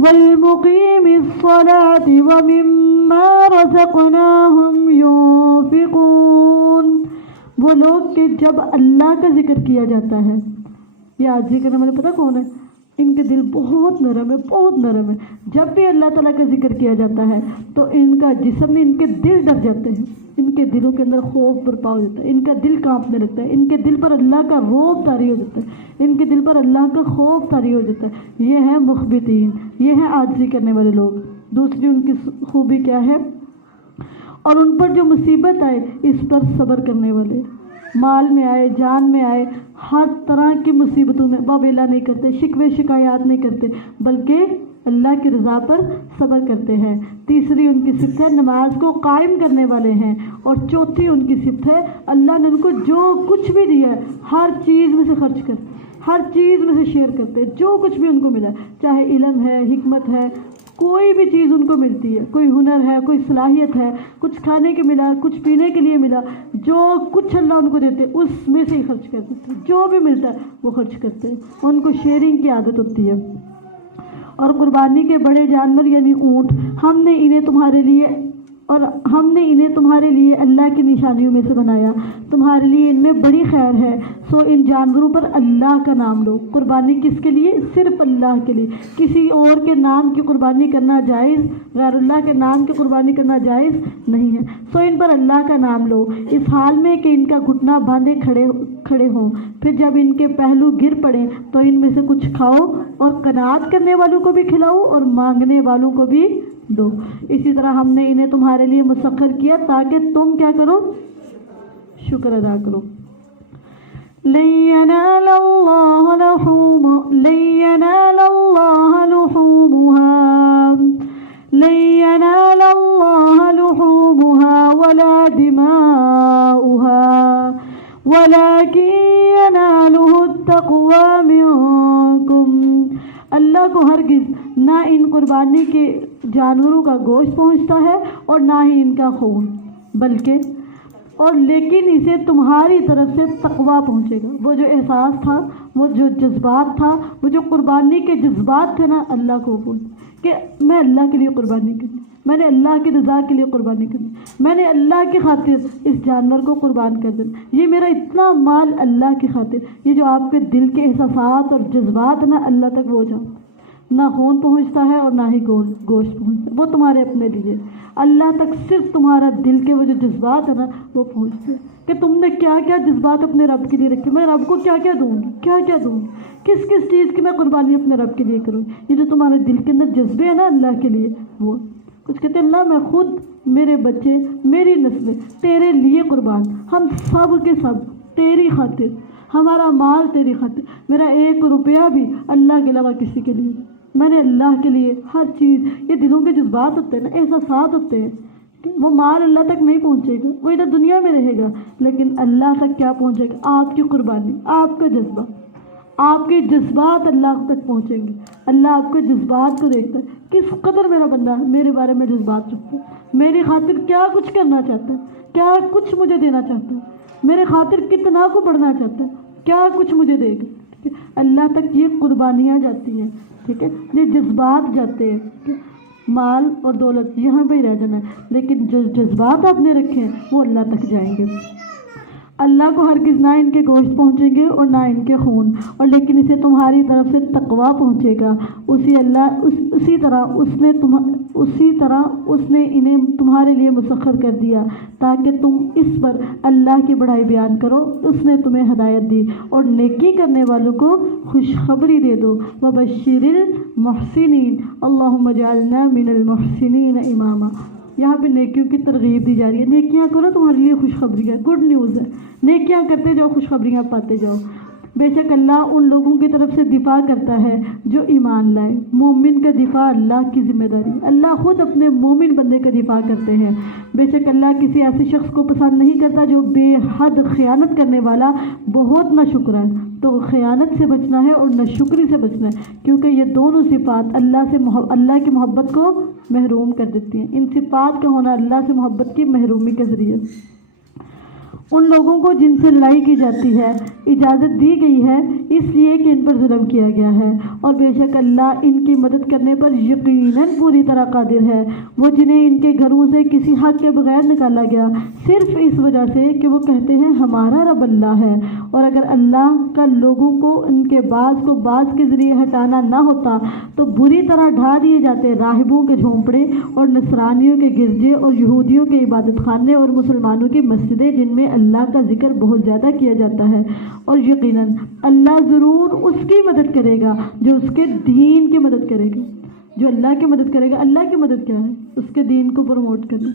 والمقیم الصلاة ومما رزقناهم ينفقون. وہ لوگ کہ جب اللہ کا ذکر کیا جاتا ہے، یہ عاجزی کرنے والے پتہ کون ہے؟ ان کے دل بہت نرم ہے، بہت نرم ہے. جب بھی اللہ تعالیٰ کا ذکر کیا جاتا ہے تو ان کا جسم نہیں، ان کے دل ڈر جاتے ہیں، ان کے دلوں کے اندر خوف برپا ہو جاتا ہے، ان کا دل کانپنے لگتا ہے، ان کے دل پر اللہ کا رعب طاری ہو جاتا ہے، ان کے دل پر اللہ کا خوف طاری ہو جاتا ہے. یہ ہے مخبتین، یہ ہے عاجزی کرنے والے لوگ. دوسری ان کی خوبی کیا ہے؟ اور ان پر جو مصیبت آئے اس پر صبر کرنے والے. مال میں آئے، جان میں آئے، ہر طرح کی مصیبتوں میں واویلا نہیں کرتے، شکوے شکایات نہیں کرتے، بلکہ اللہ کی رضا پر صبر کرتے ہیں. تیسری ان کی صفت ہے نماز کو قائم کرنے والے ہیں. اور چوتھی ان کی صفت ہے اللہ نے ان کو جو کچھ بھی دیا ہے ہر چیز میں سے خرچ کرتے، ہر چیز میں سے شیئر کرتے. جو کچھ بھی ان کو ملا، چاہے علم ہے، حکمت ہے، کوئی بھی چیز ان کو ملتی ہے، کوئی ہنر ہے، کوئی صلاحیت ہے، کچھ کھانے کے ملا، کچھ پینے کے لیے ملا، جو کچھ اللہ ان کو دیتے اس میں سے ہی خرچ کرتے ہیں. جو بھی ملتا ہے وہ خرچ کرتے ہیں. ان کو شیئرنگ کی عادت ہوتی ہے. اور قربانی کے بڑے جانور یعنی اونٹ ہم نے انہیں تمہارے لیے اللہ کی نشانیوں میں سے بنایا. تمہارے لیے ان میں بڑی خیر ہے، سو ان جانوروں پر اللہ کا نام لو. قربانی کس کے لیے؟ صرف اللہ کے لیے. کسی اور کے نام کی قربانی کرنا جائز، غیر اللہ کے نام کی قربانی کرنا جائز نہیں ہے. سو ان پر اللہ کا نام لو اس حال میں کہ ان کا گھٹنا باندھے کھڑے ہوں. پھر جب ان کے پہلو گر پڑے تو ان میں سے کچھ کھاؤ اور قناعت کرنے والوں کو بھی کھلاؤ اور مانگنے والوں کو بھی دو. اسی طرح ہم نے انہیں تمہارے لیے مسخر کیا تاکہ تم کیا کرو؟ شکر ادا کرو. لن ينال الله لحومها ولا دماؤها ولكن يناله التقوى منكم. اللہ کو ہرگز نہ ان قربانی کے جانوروں کا گوشت پہنچتا ہے اور نہ ہی ان کا خون، لیکن اسے تمہاری طرف سے تقویٰ پہنچے گا. وہ جو احساس تھا، وہ جو جذبات تھا، وہ جو قربانی کے جذبات تھے نا، اللہ کو پہنچ کہ میں اللہ کے لیے قربانی کرنی، میں نے اللہ کی رضا کے لیے قربانی کرنی، میں نے اللہ کی خاطر اس جانور کو قربان کر دینا، یہ میرا اتنا مال اللہ کی خاطر. یہ جو آپ کے دل کے احساسات اور جذبات نا، اللہ تک وہ جاؤ. نہ خون پہنچتا ہے اور نہ ہی گوشت پہنچتا ہے، وہ تمہارے اپنے لیے. اللہ تک صرف تمہارا دل کے وہ جو جذبات ہے نا وہ پہنچتے ہیں کہ تم نے کیا کیا جذبات اپنے رب کے لیے رکھے. میں رب کو کیا کیا دوں گی، کیا کیا دوں گی، کس کس چیز کی میں قربانی اپنے رب کے لیے کروں. یہ جو تمہارے دل کے اندر جذبے ہیں نا اللہ کے لیے، وہ کچھ کہتے ہیں اللہ میں خود، میرے بچے، میری نسلیں تیرے لیے قربان، ہم سب کے سب تیری خاطر، ہمارا مال تیری خاطر، میرا 1 روپیہ بھی اللہ کے علاوہ کسی کے لیے. میں نے اللہ کے لیے ہر چیز. یہ دلوں کے جذبات ہوتے ہیں نا، احساسات ہوتے ہیں. وہ مال اللہ تک نہیں پہنچے گا، وہ ادھر دنیا میں رہے گا، لیکن اللہ تک کیا پہنچے گا؟ آپ کی قربانی، آپ کا جذبہ، آپ کے جذبات اللہ تک پہنچیں گے. اللہ آپ کے جذبات کو دیکھتا ہے، کس قدر میرا بندہ میرے بارے میں جذبات رکھتا ہے، میری خاطر کیا کچھ کرنا چاہتا ہے، کیا کچھ مجھے دینا چاہتا ہے, میرے خاطر کتنا کو بڑھنا چاہتا ہے, کیا کچھ مجھے دے گا. اللہ تک یہ قربانیاں جاتی ہیں, ٹھیک ہے, یہ جذبات جاتے ہیں. مال اور دولت یہاں پہ ہی رہ جانا ہے, لیکن جو جذبات آپ نے رکھے ہیں وہ اللہ تک جائیں گے. اللہ کو ہرگز نہ ان کے گوشت پہنچیں گے اور نہ ان کے خون, اور لیکن اسے تمہاری طرف سے تقویٰ پہنچے گا. اسی طرح اس نے انہیں تمہارے لیے مسخر کر دیا تاکہ تم اس پر اللہ کی بڑائی بیان کرو. اس نے تمہیں ہدایت دی اور نیکی کرنے والوں کو خوشخبری دے دو. وبشر المحسنین اللہم اجعلنا من المحسنین اماما. یہاں پہ نیکیوں کی ترغیب دی جا رہی ہے. نیکیاں کرو, تمہارے لیے خوشخبری ہے, گڈ نیوز ہے. نیکیاں کرتے جاؤ, خوشخبریاں پاتے جاؤ. بے شک اللہ ان لوگوں کی طرف سے دفاع کرتا ہے جو ایمان لائے. مومن کا دفاع اللہ کی ذمہ داری. اللہ خود اپنے مومن بندے کا دفاع کرتے ہیں. بے شک اللہ کسی ایسے شخص کو پسند نہیں کرتا جو بے حد خیانت کرنے والا, بہت ناشکر ہے. تو خیانت سے بچنا ہے اور ناشکری سے بچنا ہے, کیونکہ یہ دونوں صفات اللہ کی محبت کو محروم کر دیتی ہیں. ان صفات کا ہونا اللہ سے محبت کی محرومی کے ذریعے. ان لوگوں کو جن سے لڑائی کی جاتی ہے اجازت دی گئی ہے اس لیے کہ ان پر ظلم کیا گیا ہے, اور بے شک اللہ ان کی مدد کرنے پر یقیناً پوری طرح قادر ہے. وہ جنہیں ان کے گھروں سے کسی حق کے بغیر نکالا گیا صرف اس وجہ سے کہ وہ کہتے ہیں ہمارا رب اللہ ہے, اور اگر اللہ کا لوگوں کو ان کے بعض کو بعض کے ذریعے ہٹانا نہ ہوتا تو بری طرح ڈھا دیے جاتے راہبوں کے جھونپڑے اور نصرانیوں کے گرجے اور یہودیوں کے عبادت خانے اور مسلمانوں کی مسجدیں جن میں اللہ کا ذکر بہت زیادہ کیا جاتا ہے. اور یقیناً اللہ ضرور اس کی مدد کرے گا جو اس کے دین کی مدد کرے گا. جو اللہ کی مدد کرے گا. اللہ کی مدد کیا ہے؟ اس کے دین کو پروموٹ کرنا,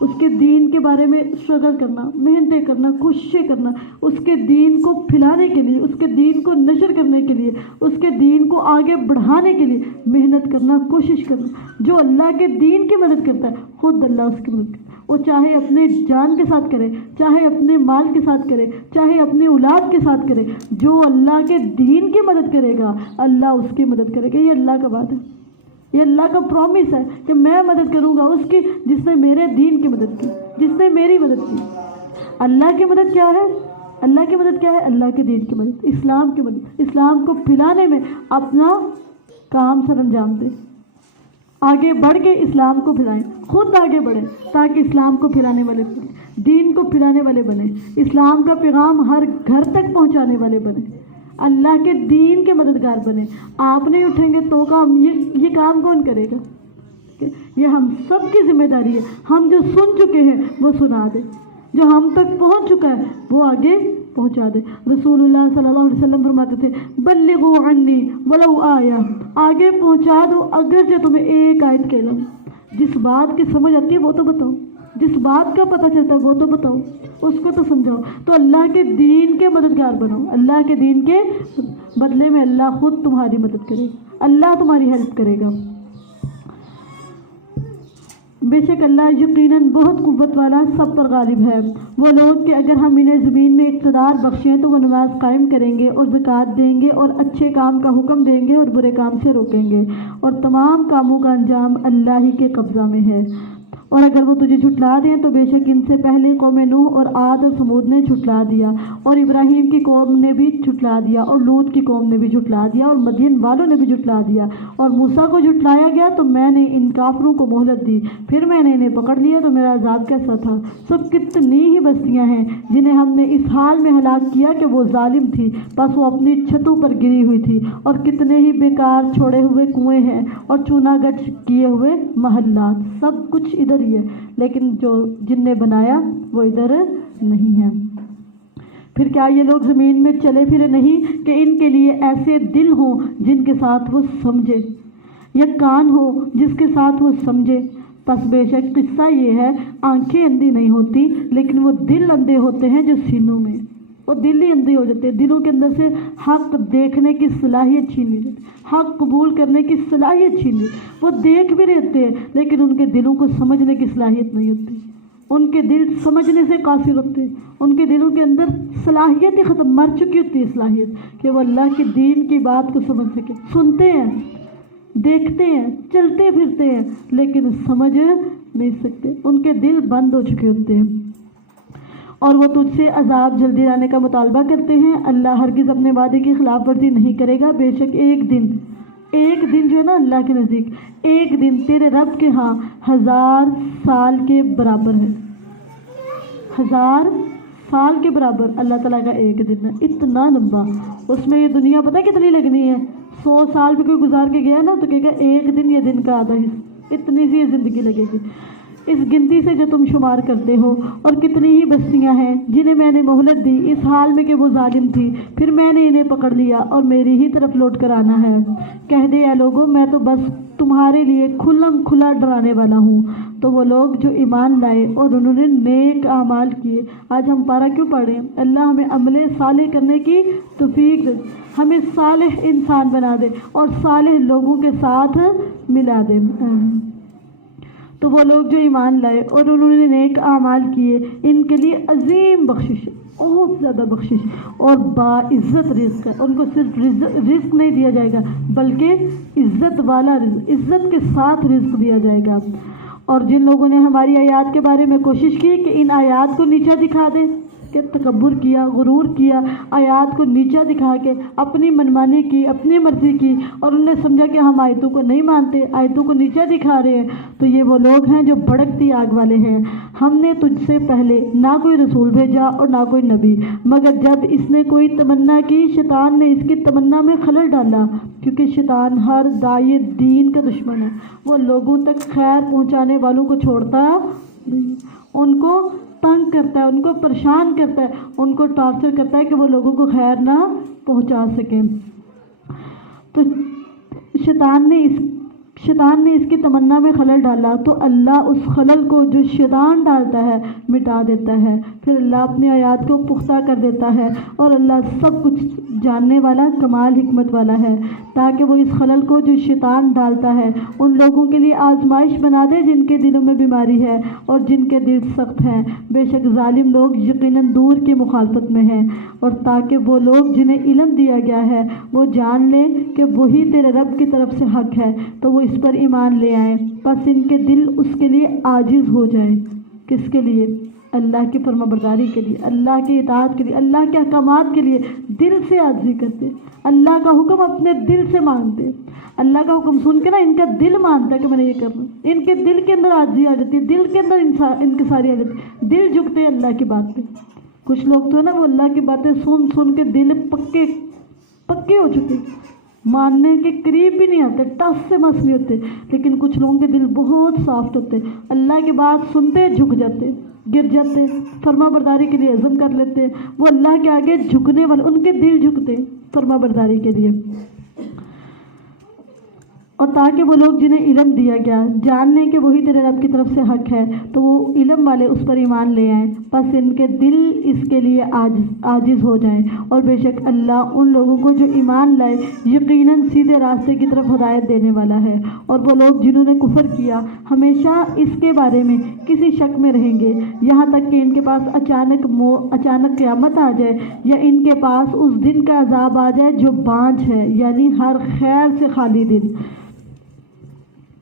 اس کے دین کے بارے میں اسٹرگل کرنا, محنتیں کرنا, کوششیں کرنا, اس کے دین کو پھیلانے کے لیے, اس کے دین کو نشر کرنے کے لیے, اس کے دین کو آگے بڑھانے کے لیے محنت کرنا, کوشش کرنا. جو اللہ کے دین کی مدد کرتا ہے خود اللہ اس کی مدد کرتا ہے. وہ چاہے اپنے جان کے ساتھ کرے, چاہے اپنے مال کے ساتھ کرے, چاہے اپنی اولاد کے ساتھ کرے, جو اللہ کے دین کی مدد کرے گا اللہ اس کی مدد کرے گا. یہ اللہ کا بات ہے, یہ اللہ کا پرومس ہے کہ میں مدد کروں گا اس کی جس نے میرے دین کی مدد کی, جس نے میری مدد کی. اللہ کی مدد کیا ہے؟ اللہ کی مدد کیا ہے؟ اللہ کے دین کی مدد, اسلام کی مدد. اسلام کو پھیلانے میں اپنا کام سر انجام دے, آگے بڑھ کے اسلام کو پھیلائیں, خود آگے بڑھیں تاکہ اسلام کو پھیلانے والے بنیں, دین کو پھیلانے والے بنیں, اسلام کا پیغام ہر گھر تک پہنچانے والے بنیں, اللہ کے دین کے مددگار بنیں. آپ نہیں اٹھیں گے تو یہ کام کون کرے گا؟ یہ ہم سب کی ذمہ داری ہے. ہم جو سن چکے ہیں وہ سنا دیں, جو ہم تک پہنچ چکا ہے وہ آگے پہنچا دے. رسول اللہ صلی اللہ علیہ وسلم فرماتے تھے بلغوا عنی ولو آیہ, آگے پہنچا دو اگرچہ تمہیں ایک آیت کا علم. جس بات کی سمجھ آتی ہے وہ تو بتاؤ, جس بات کا پتہ چلتا ہے وہ تو بتاؤ, اس کو تو سمجھاؤ. تو اللہ کے دین کے مددگار بنو. اللہ کے دین کے بدلے میں اللہ خود تمہاری مدد کرے گا, اللہ تمہاری ہیلپ کرے گا. بے شک اللہ یقیناً بہت قوت والا, سب پر غالب ہے. وہ لوگ کہ اگر ہم انہیں زمین میں اقتدار بخشیں تو وہ نماز قائم کریں گے اور زکوٰۃ دیں گے اور اچھے کام کا حکم دیں گے اور برے کام سے روکیں گے, اور تمام کاموں کا انجام اللہ ہی کے قبضہ میں ہے. اور اگر وہ تجھے جھٹلا دیں تو بے شک ان سے پہلے قوم نوح اور عاد اور ثمود نے جھٹلا دیا, اور ابراہیم کی قوم نے بھی جھٹلا دیا, اور لوط کی قوم نے بھی جھٹلا دیا, اور مدین والوں نے بھی جھٹلا دیا. اور موسیٰ کو جھٹلایا گیا تو میں نے ان کافروں کو مہلت دی, پھر میں نے انہیں پکڑ لیا تو میرا عذاب کیسا تھا. سب کتنی ہی بستیاں ہیں جنہیں ہم نے اس حال میں ہلاک کیا کہ وہ ظالم تھی, بس وہ اپنی چھتوں پر گری ہوئی تھی. اور کتنے ہی بیکار چھوڑے ہوئے کنویں ہیں اور چونا گچ کیے ہوئے محلات. سب کچھ ادھر ہی ہے لیکن جو جن نے بنایا وہ ادھر نہیں ہے. پھر کیا یہ لوگ زمین میں چلے پھرے نہیں کہ ان کے لیے ایسے دل ہوں جن کے ساتھ وہ سمجھے, یا کان ہو جس کے ساتھ وہ سمجھے. پس بے شک قصہ یہ ہے, آنکھیں اندھی نہیں ہوتی لیکن وہ دل اندھے ہوتے ہیں جو سینوں میں, وہ دل ہی اندھے ہو جاتے ہیں. دلوں کے اندر سے حق دیکھنے کی صلاحیت چھین لی جاتی, حق قبول کرنے کی صلاحیت چھین لی. وہ دیکھ بھی رہتے ہیں لیکن ان کے دلوں کو سمجھنے کی صلاحیت نہیں ہوتی. ان کے دل سمجھنے سے قاصر ہوتے ہیں, ان کے دلوں کے اندر صلاحیت ہی ختم, مر چکی ہوتی ہے صلاحیت کہ وہ اللہ کے دین کی بات کو سمجھ سکے. سنتے ہیں, دیکھتے ہیں, چلتے پھرتے ہیں لیکن سمجھ نہیں سکتے. ان کے دل بند ہو چکے ہوتے ہیں. اور وہ تجھ سے عذاب جلدی لانے کا مطالبہ کرتے ہیں۔ اللہ ہرگز اپنے وعدے کی خلاف ورزی نہیں کرے گا۔ بے شک ایک دن جو ہے نا اللہ کے نزدیک ایک دن تیرے رب کے ہاں 1000 سال کے برابر ہے۔ 1000 سال کے برابر اللہ تعالیٰ کا ایک دن ہے، اتنا لمبا۔ اس میں یہ دنیا پتہ کتنی لگنی ہے؟ 100 سال بھی کوئی گزار کے گیا نا تو کہے گا ایک دن یہ دن کا آدھا حصہ، اتنی سی یہ زندگی لگے گی۔ اس گنتی سے جو تم شمار کرتے ہو، اور کتنی ہی بستیاں ہیں جنہیں میں نے مہلت دی اس حال میں کہ وہ ظالم تھی، پھر میں نے انہیں پکڑ لیا اور میری ہی طرف لوٹ کر آنا ہے۔ کہہ دے اے لوگو میں تو بس تمہارے لیے کھلم کھلا ڈرانے والا ہوں۔ تو وہ لوگ جو ایمان لائے اور انہوں نے نیک اعمال کیے۔ آج ہم پارہ کیوں پڑھیں؟ اللہ ہمیں عمل صالح کرنے کی توفیق دے، ہمیں صالح انسان بنا دے اور صالح لوگوں کے ساتھ ملا دے۔ تو وہ لوگ جو ایمان لائے اور انہوں نے نیک اعمال کیے، ان کے لیے عظیم بخشش، بہت زیادہ بخشش اور باعزت رزق ہے۔ ان کو صرف رزق نہیں دیا جائے گا بلکہ عزت والا رزق، عزت کے ساتھ رزق دیا جائے گا۔ اور جن لوگوں نے ہماری آیات کے بارے میں کوشش کی کہ ان آیات کو نیچا دکھا دیں، کہ تکبر کیا، غرور کیا، آیات کو نیچا دکھا کے اپنی منمانی کی، اپنی مرضی کی، اور انہوں نے سمجھا کہ ہم آیتوں کو نہیں مانتے، آیتوں کو نیچا دکھا رہے ہیں، تو یہ وہ لوگ ہیں جو بھڑکتی آگ والے ہیں۔ ہم نے تجھ سے پہلے نہ کوئی رسول بھیجا اور نہ کوئی نبی، مگر جب اس نے کوئی تمنا کی شیطان نے اس کی تمنا میں خلل ڈالا، کیونکہ شیطان ہر داعی دین کا دشمن ہے۔ وہ لوگوں تک خیر پہنچانے والوں کو چھوڑتا نہیں، ان کو تنگ کرتا ہے، ان کو پریشان کرتا ہے، ان کو ٹارچر کرتا ہے کہ وہ لوگوں کو خیر نہ پہنچا سکیں۔ تو شیطان نے اس کی تمنا میں خلل ڈالا تو اللہ اس خلل کو جو شیطان ڈالتا ہے مٹا دیتا ہے۔ پھر اللہ اپنی آیات کو پختہ کر دیتا ہے، اور اللہ سب کچھ جاننے والا، کمال حکمت والا ہے، تاکہ وہ اس خلل کو جو شیطان ڈالتا ہے ان لوگوں کے لیے آزمائش بنا دے جن کے دلوں میں بیماری ہے اور جن کے دل سخت ہیں۔ بے شک ظالم لوگ یقیناً دور کی مخالفت میں ہیں، اور تاکہ وہ لوگ جنہیں علم دیا گیا ہے وہ جان لیں کہ وہی تیرے رب کی طرف سے حق ہے، تو وہ اس پر ایمان لے آئیں۔ بس ان کے دل اس کے لیے عاجز ہو جائیں۔ کس کے لیے؟ اللہ کی فرما برداری کے لیے، اللہ کی اطاعت کے لیے، اللہ کے احکامات کے لیے دل سے عاجزی کرتے، اللہ کا حکم اپنے دل سے مانگتے۔ اللہ کا حکم سن کے نا ان کا دل مانتا ہے کہ میں نے یہ کرنا، ان کے دل کے اندر عاجزی آ جاتی ہے، دل کے اندر انکساری آ جاتی ہے، دل جھکتے ہیں اللہ کی بات پہ۔ کچھ لوگ تو ہے نا وہ اللہ کی باتیں سن سن کے دل پکے ہو چکے، ماننے کے قریب بھی نہیں آتے، ٹس سے مس نہیں ہوتے، لیکن کچھ لوگوں کے دل بہت سافٹ ہوتے، اللہ کی بات سنتے جھک جاتے، گر جاتے، فرما برداری کے لیے عزم کر لیتے، وہ اللہ کے آگے جھکنے والے، ان کے دل جھکتے فرما برداری کے لیے۔ اور تاکہ وہ لوگ جنہیں علم دیا گیا جان لیں کہ وہی تیرے رب کی طرف سے حق ہے، تو وہ علم والے اس پر ایمان لے آئیں، بس ان کے دل اس کے لیے عاجز ہو جائیں۔ اور بے شک اللہ ان لوگوں کو جو ایمان لائے یقیناً سیدھے راستے کی طرف ہدایت دینے والا ہے۔ اور وہ لوگ جنہوں نے کفر کیا ہمیشہ اس کے بارے میں کسی شک میں رہیں گے، یہاں تک کہ ان کے پاس اچانک قیامت آ جائے، یا ان کے پاس اس دن کا عذاب آ جائے جو بانجھ ہے، یعنی ہر خیر سے خالی دن۔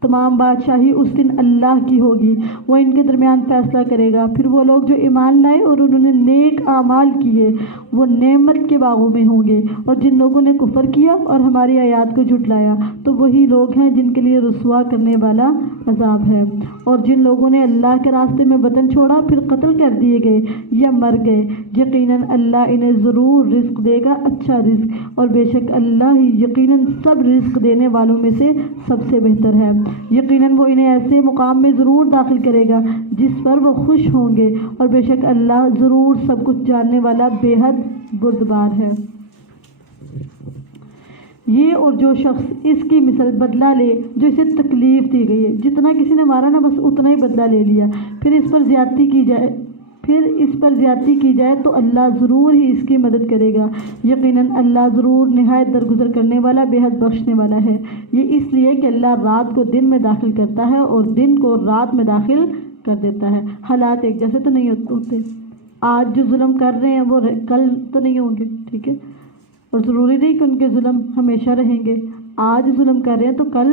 تمام بادشاہی اس دن اللہ کی ہوگی، وہ ان کے درمیان فیصلہ کرے گا۔ پھر وہ لوگ جو ایمان لائے اور انہوں نے نیک اعمال کیے وہ نعمت کے باغوں میں ہوں گے، اور جن لوگوں نے کفر کیا اور ہماری آیات کو جھٹلایا تو وہی لوگ ہیں جن کے لیے رسوا کرنے والا عذاب ہے۔ اور جن لوگوں نے اللہ کے راستے میں وطن چھوڑا پھر قتل کر دیے گئے یا مر گئے، یقیناً اللہ انہیں ضرور رزق دے گا، اچھا رزق، اور بے شک اللہ ہی یقیناً سب رزق دینے والوں میں سے سب سے بہتر ہے۔ یقیناً وہ انہیں ایسے مقام میں ضرور داخل کرے گا جس پر وہ خوش ہوں گے، اور بے شک اللہ ضرور سب کچھ جاننے والا بے حد بردبار ہے۔ یہ اور جو شخص اس کی مثل بدلہ لے جو اسے تکلیف دی گئی ہے، جتنا کسی نے مارا نا بس اتنا ہی بدلہ لے لیا، پھر اس پر زیادتی کی جائے تو اللہ ضرور ہی اس کی مدد کرے گا۔ یقیناً اللہ ضرور نہایت درگزر کرنے والا، بے حد بخشنے والا ہے۔ یہ اس لیے کہ اللہ رات کو دن میں داخل کرتا ہے اور دن کو رات میں داخل کر دیتا ہے۔ حالات ایک جیسے تو نہیں ہوتے، آج جو ظلم کر رہے ہیں وہ کل تو نہیں ہوں گے، ٹھیک ہے، اور ضروری نہیں کہ ان کے ظلم ہمیشہ رہیں گے۔ آج ظلم کر رہے ہیں تو کل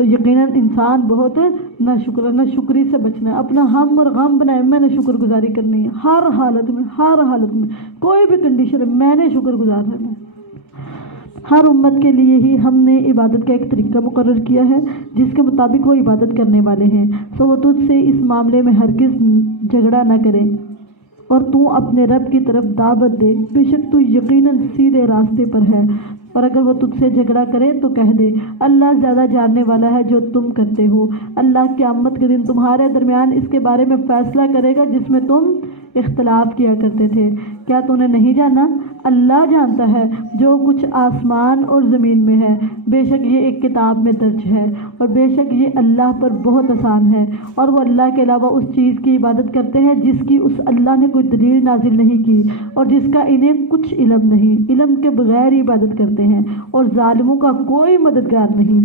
تو یقیناً انسان بہت نہ شکری سے بچنا ہے، اپنا ہم اور غم بنائے میں نے شکر گزاری کرنی ہے، ہر حالت میں کوئی بھی کنڈیشن میں میں نے شکر گزار رہنا ہے۔ ہر امت کے لیے ہی ہم نے عبادت کا ایک طریقہ مقرر کیا ہے جس کے مطابق وہ عبادت کرنے والے ہیں، سو وہ تجھ سے اس معاملے میں ہرگز جھگڑا نہ کرے اور تو اپنے رب کی طرف دعوت دے، بے شک تو یقیناً سیدھے راستے پر ہے، اور اگر وہ تجھ سے جھگڑا کرے تو کہہ دے اللہ زیادہ جاننے والا ہے جو تم کرتے ہو۔ اللہ قیامت کے دن تمہارے درمیان اس کے بارے میں فیصلہ کرے گا جس میں تم اختلاف کیا کرتے تھے، کیا تو نے نہیں جانا؟ اللہ جانتا ہے جو کچھ آسمان اور زمین میں ہے، بے شک یہ ایک کتاب میں درج ہے، اور بے شک یہ اللہ پر بہت آسان ہے، اور وہ اللہ کے علاوہ اس چیز کی عبادت کرتے ہیں جس کی اس اللہ نے کوئی دلیل نازل نہیں کی اور جس کا انہیں کچھ علم نہیں، علم کے بغیر عبادت کرتے ہیں، اور ظالموں کا کوئی مددگار نہیں۔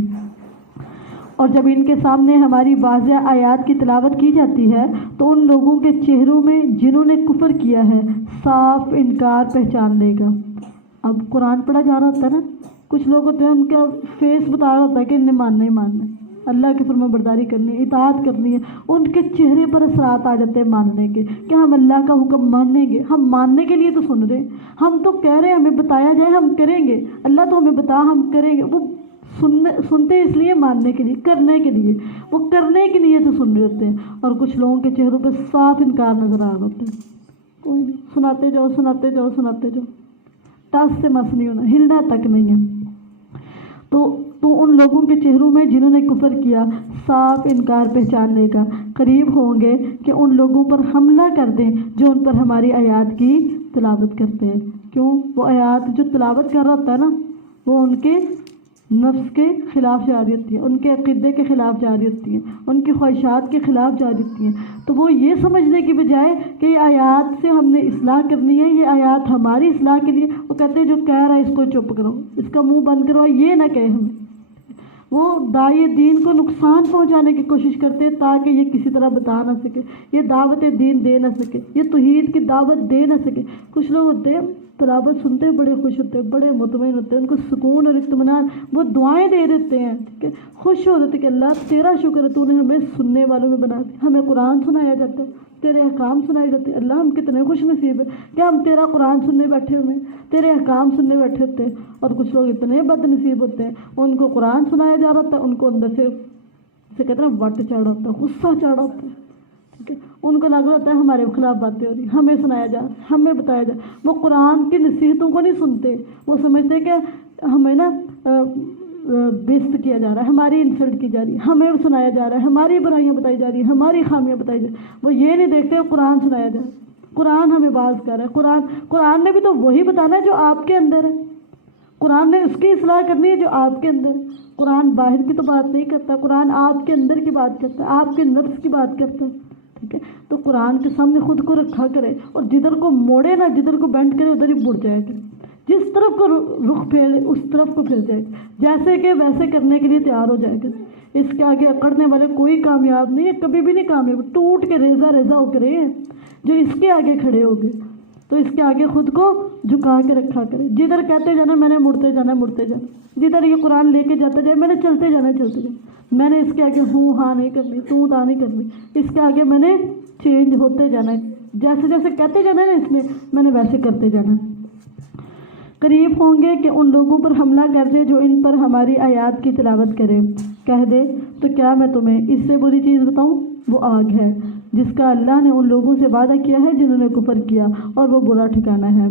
اور جب ان کے سامنے ہماری واضح آیات کی تلاوت کی جاتی ہے تو ان لوگوں کے چہروں میں جنہوں نے کفر کیا ہے صاف انکار پہچان لے گا۔ اب قرآن پڑھا جا رہا ہوتا ہے نا، کچھ لوگ ہوتے ہیں ان کا فیس بتا رہا ہوتا ہے کہ انہیں ماننا ہی ماننا ہے، اللہ کی فرما برداری کرنی ہے، اطاعت کرنی ہے، ان کے چہرے پر اثرات آ جاتے ہیں ماننے کے کہ ہم اللہ کا حکم مانیں گے، ہم ماننے کے لیے تو سن رہے ہیں، ہم تو کہہ رہے ہیں ہمیں بتایا جائے ہم کریں گے، اللہ تو ہمیں بتا ہم کریں گے، وہ سنتے اس لیے ماننے کے لیے، کرنے کے لیے، وہ کرنے کے لیے تو سن رہے ہوتے ہیں، اور کچھ لوگوں کے چہروں پہ صاف انکار نظر آ رہا ہوتا ہے، کوئی نہیں، سناتے جاؤ، ٹس سے مس نہیں ہونا، ہلنا تک نہیں ہے۔ تو ان لوگوں کے چہروں میں جنہوں نے کفر کیا صاف انکار پہچان لے گا، قریب ہوں گے کہ ان لوگوں پر حملہ کر دیں جو ان پر ہماری آیات کی تلاوت کرتے ہیں۔ کیوں؟ وہ آیات جو تلاوت کر رہا ہوتا ہے نا وہ ان کے نفس کے خلاف جاری ہوتی ہے، ان کے عقیدے کے خلاف جاری ہوتی ہیں، ان کی خواہشات کے خلاف جاری ہوتی ہیں، تو وہ یہ سمجھنے کی بجائے کہ یہ آیات سے ہم نے اصلاح کرنی ہے، یہ آیات ہماری اصلاح کے لیے، وہ کہتے ہیں جو کہہ رہا ہے اس کو چپ کرو، اس کا منہ بند کرو، یہ نہ کہے ہمیں۔ وہ داعی دین کو نقصان پہنچانے کی کوشش کرتے ہیں تاکہ یہ کسی طرح بتا نہ سکے، یہ دعوت دین دے نہ سکے، یہ توحید کی دعوت دے نہ سکے۔ کچھ لوگ ہوتے ہیں تلاوت سنتے بڑے خوش ہوتے ہیں، بڑے مطمئن ہوتے ہیں، ان کو سکون اور اطمینان، وہ دعائیں دے دیتے ہیں، ٹھیک ہے، خوش ہو دیتے کہ اللہ تیرا شکر ہے تو نے ہمیں سننے والوں میں بنا دیا، ہمیں قرآن سنایا جاتا ہے، تیرے احکام سنائے جاتے ہیں، اللہ ہم کتنے خوش نصیب ہیں کہ ہم تیرا قرآن سننے بیٹھے ہوئے ہیں، تیرے احکام سننے بیٹھے ہوتے ہیں۔ اور کچھ لوگ اتنے بد نصیب ہوتے ہیں ان کو قرآن سنایا جا رہا ہوتا ہے، ان کو اندر سے کہتے ہیں وٹ چڑھا ہوتا ہے، غصہ چڑھا ہوتا ہے، ٹھیک ہے، ان کو لگ رہا ہوتا ہے ہمارے خلاف باتیں ہو رہی، ہمیں سنایا جا رہا، ہمیں بتایا جا رہا۔ وہ قرآن کی نصیحتوں کو نہیں سنتے، وہ سمجھتے کہ ہمیں نا بیست کیا جا رہا ہے، ہماری انسلٹ کی جا رہی ہے، ہمیں سنایا جا رہا ہے، ہماری برائیاں بتائی جا رہی ہیں، ہماری خامیاں بتائی جا رہی ہیں۔ وہ یہ نہیں دیکھتے قرآن سنایا جا رہا ہے، قرآن ہمیں باز کر رہا ہے، قرآن نے بھی تو وہی بتانا ہے جو آپ کے اندر ہے، قرآن نے اس کی اصلاح کرنی ہے جو آپ کے اندر ہے۔ قرآن باہر کی تو بات نہیں کرتا، قرآن آپ کے اندر کی بات کرتا ہے، آپ کے نفس کی بات کرتا ہے، ٹھیک ہے۔ تو قرآن کے سامنے خود کو رکھا کرے اور جدھر کو موڑے نہ، جدھر کو بینڈ کرے ادھر ہی مڑ جائے کرے، جس طرف کو رخ پھیرے اس طرف کو پھر جائے، جیسے کہ ویسے کرنے کے لیے تیار ہو جائے گا۔ اس کے آگے اکڑنے والے کوئی کامیاب نہیں ہے، کبھی بھی نہیں کامیاب، ٹوٹ کے ریزہ ہو کے رہے ہیں جو اس کے آگے کھڑے ہو گئے۔ تو اس کے آگے خود کو جھکا کے رکھا کرے، جدھر کہتے جانا میں نے مڑتے جانا، جدھر یہ قرآن لے کے جاتا جائے میں نے چلتے جانا، میں نے اس کے آگے ہوں ہاں نہیں کرنی، تو تا نہیں کرنی، اس کے آگے میں نے چینج ہوتے جانا ہے، جیسے جیسے کہتے جانا ہے نا اس میں نے ویسے کرتے جانا۔ قریب ہوں گے کہ ان لوگوں پر حملہ کر دے جو ان پر ہماری آیات کی تلاوت کرے، کہہ دے تو کیا میں تمہیں اس سے بری چیز بتاؤں؟ وہ آگ ہے جس کا اللہ نے ان لوگوں سے وعدہ کیا ہے جنہوں نے کفر کیا، اور وہ برا ٹھکانہ ہے۔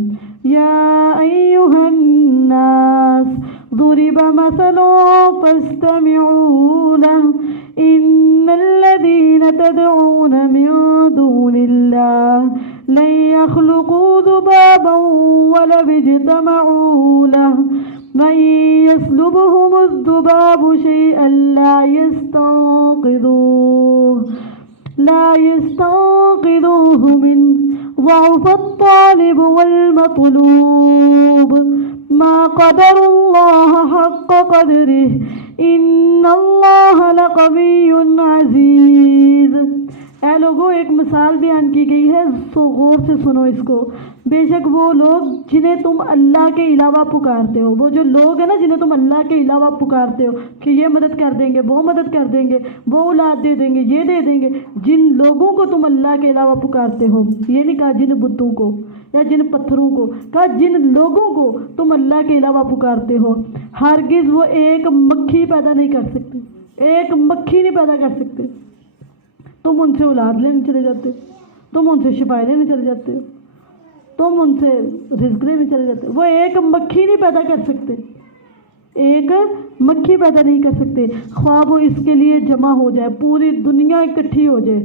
یا ایھا الناس ضرب مثل فاستمعوا له ان الذين تدعون من دون الله لن يخلقوا ذبابا ولو اجتمعوا له من يسلبهم الذباب شيئا لا يستنقذوه منه ضعف الطالب والمطلوب ما قدر الله حق قدره ان الله لقوي عزيز۔ اے لوگوں ایک مثال بیان کی گئی ہے، سو غور سے سنو اس کو۔ بے شک وہ لوگ جنہیں تم اللہ کے علاوہ پکارتے ہو، وہ جو لوگ ہیں نا جنہیں تم اللہ کے علاوہ پکارتے ہو کہ یہ مدد کر دیں گے، وہ مدد کر دیں گے، وہ اولاد دے دیں گے، یہ دے دیں گے، جن لوگوں کو تم اللہ کے علاوہ پکارتے ہو، یہ نہیں کہا جن بتوں کو یا جن پتھروں کو، کہا جن لوگوں کو تم اللہ کے علاوہ پکارتے ہو، ہرگز وہ ایک مکھی پیدا نہیں کر سکتے، ایک مکھی نہیں پیدا کر سکتے۔ تم ان سے اولاد لینے چلے جاتے، تم ان سے شفائیں لینے چلے جاتے ہو، تم ان سے رزق لینے چلے جاتے، وہ ایک مکھی نہیں پیدا کر سکتے، ایک مکھی پیدا نہیں کر سکتے۔ خواہ وہ اس کے لیے جمع ہو جائے، پوری دنیا اکٹھی ہو جائے،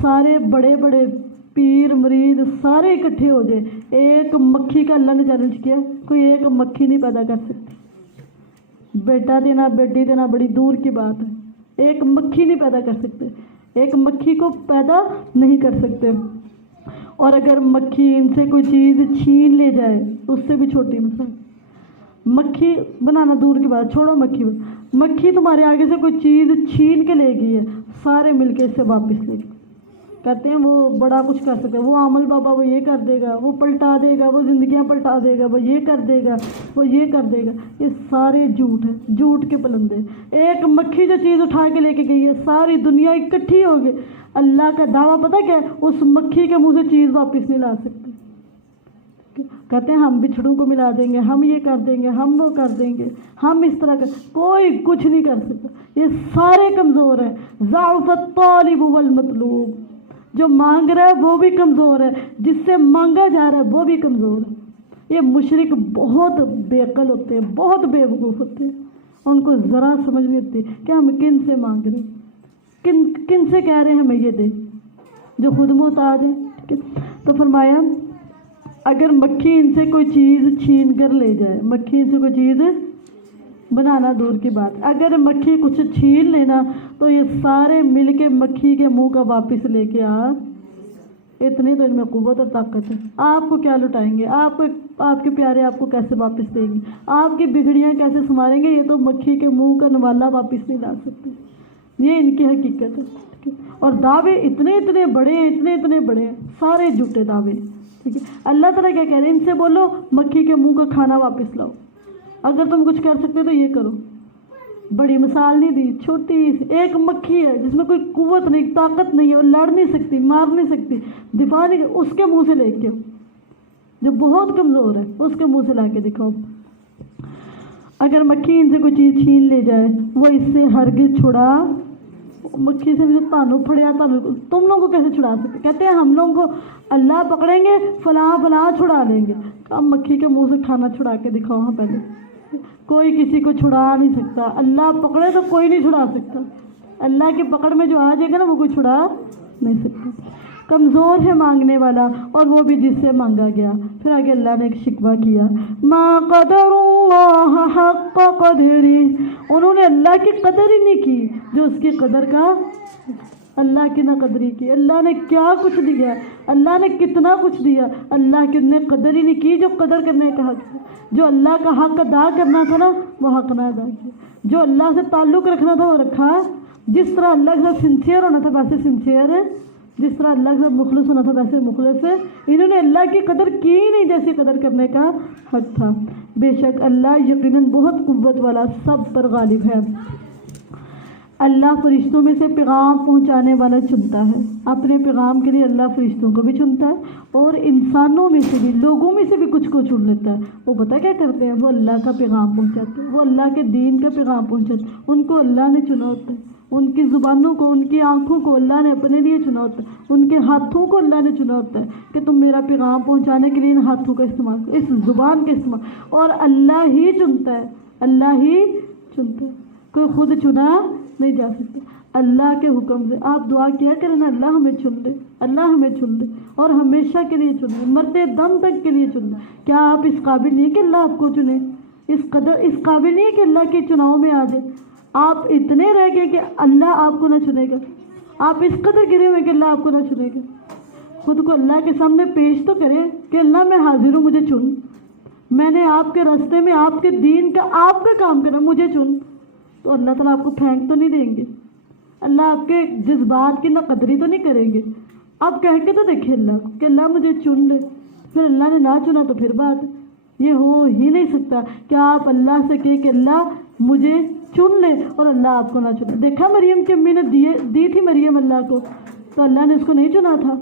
سارے بڑے بڑے پیر مرید سارے اکٹھے ہو جائے، ایک مکھی کا اللہ نے چیلنج کیا، کوئی ایک مکھی نہیں پیدا کر سکتی۔ بیٹا دینا بیٹی دینا بڑی دور کی بات ہے، ایک مکھی نہیں پیدا کر سکتے، ایک مکھی کو پیدا نہیں کر سکتے۔ اور اگر مکھی ان سے کوئی چیز چھین لے جائے، اس سے بھی چھوٹی مثال، مکھی بنانا دور کی بات، چھوڑو مکھی تمہارے آگے سے کوئی چیز چھین کے لے گئی ہے، سارے مل کے اس سے واپس لے گئے۔ کہتے ہیں وہ بڑا کچھ کر سکتا ہے، وہ عامل بابا وہ یہ کر دے گا، وہ پلٹا دے گا، وہ زندگیاں پلٹا دے گا، وہ یہ کر دے گا، وہ یہ کر دے گا، یہ سارے جھوٹ ہے، جھوٹ کے پلندے۔ ایک مکھی جو چیز اٹھا کے لے کے گئی ہے، ساری دنیا اکٹھی ہو گئی، اللہ کا دعویٰ پتہ کیا ہے؟ اس مکھی کے منہ سے چیز واپس نہیں لا سکتے۔ کہتے ہیں ہم بچھڑوں کو ملا دیں گے، ہم یہ کر دیں گے، ہم وہ کر دیں گے، ہم اس طرح کر، کوئی کچھ نہیں کر سکتا، یہ سارے کمزور ہیں۔ ضعف الطالب والمطلوب، جو مانگ رہا ہے وہ بھی کمزور ہے، جس سے مانگا جا رہا ہے وہ بھی کمزور ہے۔ یہ مشرک بہت بے عقل ہوتے ہیں، بہت بے وقوف ہوتے ہیں، ان کو ذرا سمجھ نہیں ہوتی کہ ہم کن سے مانگ رہے ہیں، کن سے کہہ رہے ہیں ہمیں یہ دے، جو خود محتاج ہے۔ تو فرمایا اگر مکھی ان سے کوئی چیز چھین کر لے جائے، مکھی ان سے کوئی چیز بنانا دور کی بات، اگر مکھی کچھ چھین لینا تو یہ سارے مل کے مکھی کے منہ کا واپس لے کے اتنی تو ان میں قوت اور طاقت ہے۔ آپ کو کیا لٹائیں گے، آپ کے پیارے آپ کو کیسے واپس دیں گے، آپ کی بگڑیاں کیسے سنواریں گے، یہ تو مکھی کے منہ کا نوالا واپس نہیں لا سکتے۔ یہ ان کی حقیقت ہے۔ اور دعوے اتنے بڑے ہیں، سارے جھوٹے دعوے، ٹھیک ہے۔ اللہ تعالیٰ کیا کہہ رہے ہیں؟ ان سے بولو مکھی کے منہ کا کھانا واپس لاؤ، اگر تم کچھ کر سکتے تو یہ کرو۔ بڑی مثال نہیں دی، چھوٹی ایک مکھی ہے جس میں کوئی قوت نہیں، طاقت نہیں ہے، وہ لڑ نہیں سکتی، مار نہیں سکتی، دفاع نہیں، اس کے منہ سے لے کے جو بہت کمزور ہے اس کے منہ سے لا کے دکھاؤ۔ اگر مکھی ان سے کوئی چیز چھین لے جائے، وہ اس سے ہرگز چھڑا، مکھی سے جو تانوں پھڑیا، تم لوگوں کو کیسے چھڑا سکتے؟ کہتے ہیں ہم لوگوں کو اللہ پکڑیں گے فلاں چھڑا لیں گے۔ اب مکھی کے منہ سے کھانا چھڑا کے دکھاؤ ہاں پہلے، کوئی کسی کو چھڑا نہیں سکتا، اللہ پکڑے تو کوئی نہیں چھڑا سکتا، اللہ کی پکڑ میں جو آ جائے گا نا وہ کوئی چھڑا نہیں سکتا۔ کمزور ہے مانگنے والا اور وہ بھی جس سے مانگا گیا۔ پھر آگے اللہ نے ایک شکوہ کیا، ما قدر اللہ حق قدری، انہوں نے اللہ کی قدر ہی نہیں کی جو اس کی قدر کا، اللہ کی نہ قدری کی۔ اللہ نے کیا کچھ دیا، اللہ نے کتنا کچھ دیا، اللہ کی نے قدر ہی نہیں کی جو قدر کرنے کا حق ہے۔ جو اللہ کا حق ادا کرنا تھا نا وہ حق نہ ادا کیا، جو اللہ سے تعلق رکھنا تھا وہ رکھا، جس طرح اللہ کے ساتھ سنسیئر ہونا تھا ویسے سنسیئر ہے، جس طرح اللہ کے ساتھ مخلص ہونا تھا ویسے مخلص ہے۔ انہوں نے اللہ کی قدر کی ہی نہیں جیسی قدر کرنے کا حق تھا۔ بے شک اللہ یقیناً بہت قوت والا، سب پر غالب ہے۔ اللہ فرشتوں میں سے پیغام پہنچانے والا چنتا ہے، اپنے پیغام کے لیے اللہ فرشتوں کو بھی چنتا ہے اور انسانوں میں سے بھی، لوگوں میں سے بھی کچھ کو چن لیتا ہے۔ وہ پتہ کیا کرتے ہیں؟ وہ اللہ کا پیغام پہنچاتے ہیں، وہ اللہ کے دین کا پیغام پہنچاتے ہیں، ان کو اللہ نے چنا ہوتا ہے، ان کی زبانوں کو، ان کی آنکھوں کو اللہ نے اپنے لیے چنا ہوتا ہے، ان کے ہاتھوں کو اللہ نے چنا ہوتا ہے کہ تم میرا پیغام پہنچانے کے لیے ان ہاتھوں کا استعمال کرو، اس زبان کا استعمال، اور اللہ ہی چنتا ہے، اللہ ہی چنتا ہے، کوئی خود چنا نہیں جا سکتا۔ اللہ کے حکم سے آپ دعا کیا کریں نا، اللہ ہمیں چن لے، اللہ ہمیں چن لے اور ہمیشہ کے لیے چن لے، مرتے دم تک کے لیے چن لے۔ کیا آپ اس قابل نہیں کہ اللہ آپ کو چنے؟ اس قابل نہیں ہے کہ اللہ کے چناؤ میں آ جائے؟ آپ اتنے رہ گئے کہ اللہ آپ کو نہ چنے گا، آپ اس قدر گرے ہوئے کہ اللہ آپ کو نہ چنے گا۔ خود کو اللہ کے سامنے پیش تو کرے کہ اللہ میں حاضر ہوں، مجھے چن، میں نے آپ کے راستے میں آپ کے دین کا، آپ کا کام کرنا، مجھے چن۔ تو اللہ تعالیٰ آپ کو پھینک تو نہیں دیں گے، اللہ آپ کے جذبات کی نہ قدری تو نہیں کریں گے۔ آپ کہہ کے تو دیکھیں اللہ کو کہ اللہ مجھے چن لے، پھر اللہ نے نہ چنا تو پھر بات یہ ہو ہی نہیں سکتا کہ آپ اللہ سے کہے کہ اللہ مجھے چن لے اور اللہ آپ کو نہ چنے. دیکھا مریم کی امی نے دی تھی مریم اللہ کو, تو اللہ نے اس کو نہیں چنا تھا,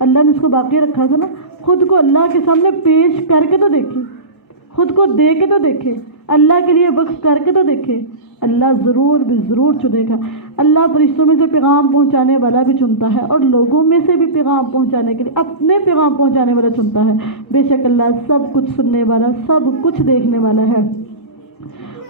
اللہ نے اس کو باقی رکھا تھا نا. خود کو اللہ کے سامنے پیش کر کے تو دیکھے, خود کو دے کے تو دیکھے, اللہ کے لیے وقف کر کے تو دیکھے. اللہ ضرور بھی ضرور چنے گا. اللہ فرشتوں میں سے پیغام پہنچانے والا بھی چنتا ہے اور لوگوں میں سے بھی پیغام پہنچانے کے لیے اپنے پیغام پہنچانے والا چنتا ہے. بے شک اللہ سب کچھ سننے والا, سب کچھ دیکھنے والا ہے.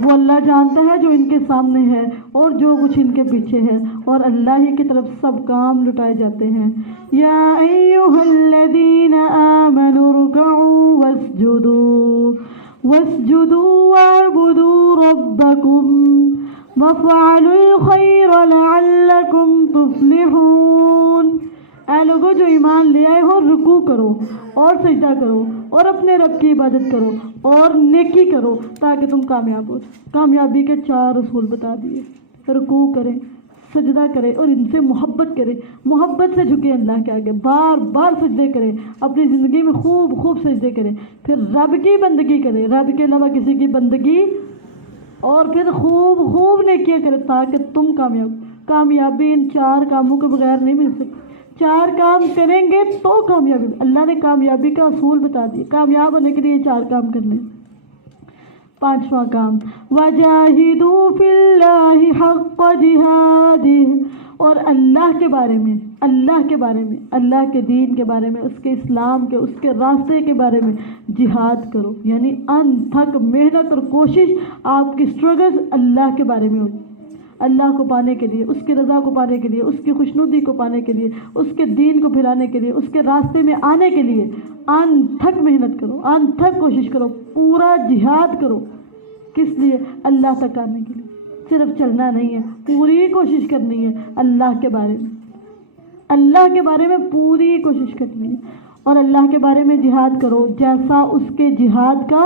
وہ اللہ جانتا ہے جو ان کے سامنے ہے اور جو کچھ ان کے پیچھے ہے, اور اللہ ہی کی طرف سب کام لٹائے جاتے ہیں. یا ایھا الذین آمنوا ارکعوا واسجدوا واعبدوا ربکم وافعلوا الخیر لعلکم تفلحون. اے لوگوں جو ایمان لے آئے ہو, رکوع کرو اور سجدہ کرو اور اپنے رب کی عبادت کرو اور نیکی کرو تاکہ تم کامیاب ہو. کامیابی کے 4 اصول بتا دیے. رکوع کریں, سجدہ کرے اور ان سے محبت کرے, محبت سے جھکے اللہ کے آگے, بار بار سجدے کرے, اپنی زندگی میں خوب خوب سجدے کرے, پھر رب کی بندگی کرے, رب کے علاوہ کسی کی بندگی, اور پھر خوب خوب نیکیاں کرے تاکہ تم کامیابی ان 4 کاموں کے بغیر نہیں مل سکتی. 4 کام کریں گے تو کامیابی. اللہ نے کامیابی کا اصول بتا دیا, کامیاب ہونے کے لیے 4 کام کرنے. 5واں کام وَجَاهِدُوا فِي اللَّهِ حَقَّ جِهَادِهِ, اور اللہ کے بارے میں, اللہ کے دین کے بارے میں, اس کے اسلام کے, اس کے راستے کے بارے میں جہاد کرو. یعنی انتھک محنت اور کوشش, آپ کی اسٹرگل اللہ کے بارے میں ہوگی, اللہ کو پانے کے لیے, اس کی رضا کو پانے کے لیے, اس کی خوشنودی کو پانے کے لیے, اس کے دین کو پھیلانے کے لیے, اس کے راستے میں آنے کے لیے انتھک محنت کرو, انتھک کوشش کرو, پورا جہاد کرو. کس لیے؟ اللہ تک آنے کے لیے. صرف چلنا نہیں ہے, پوری کوشش کرنی ہے اللہ کے بارے میں, اللہ کے بارے میں پوری کوشش کرنی ہے. اور اللہ کے بارے میں جہاد کرو جیسا اس کے جہاد کا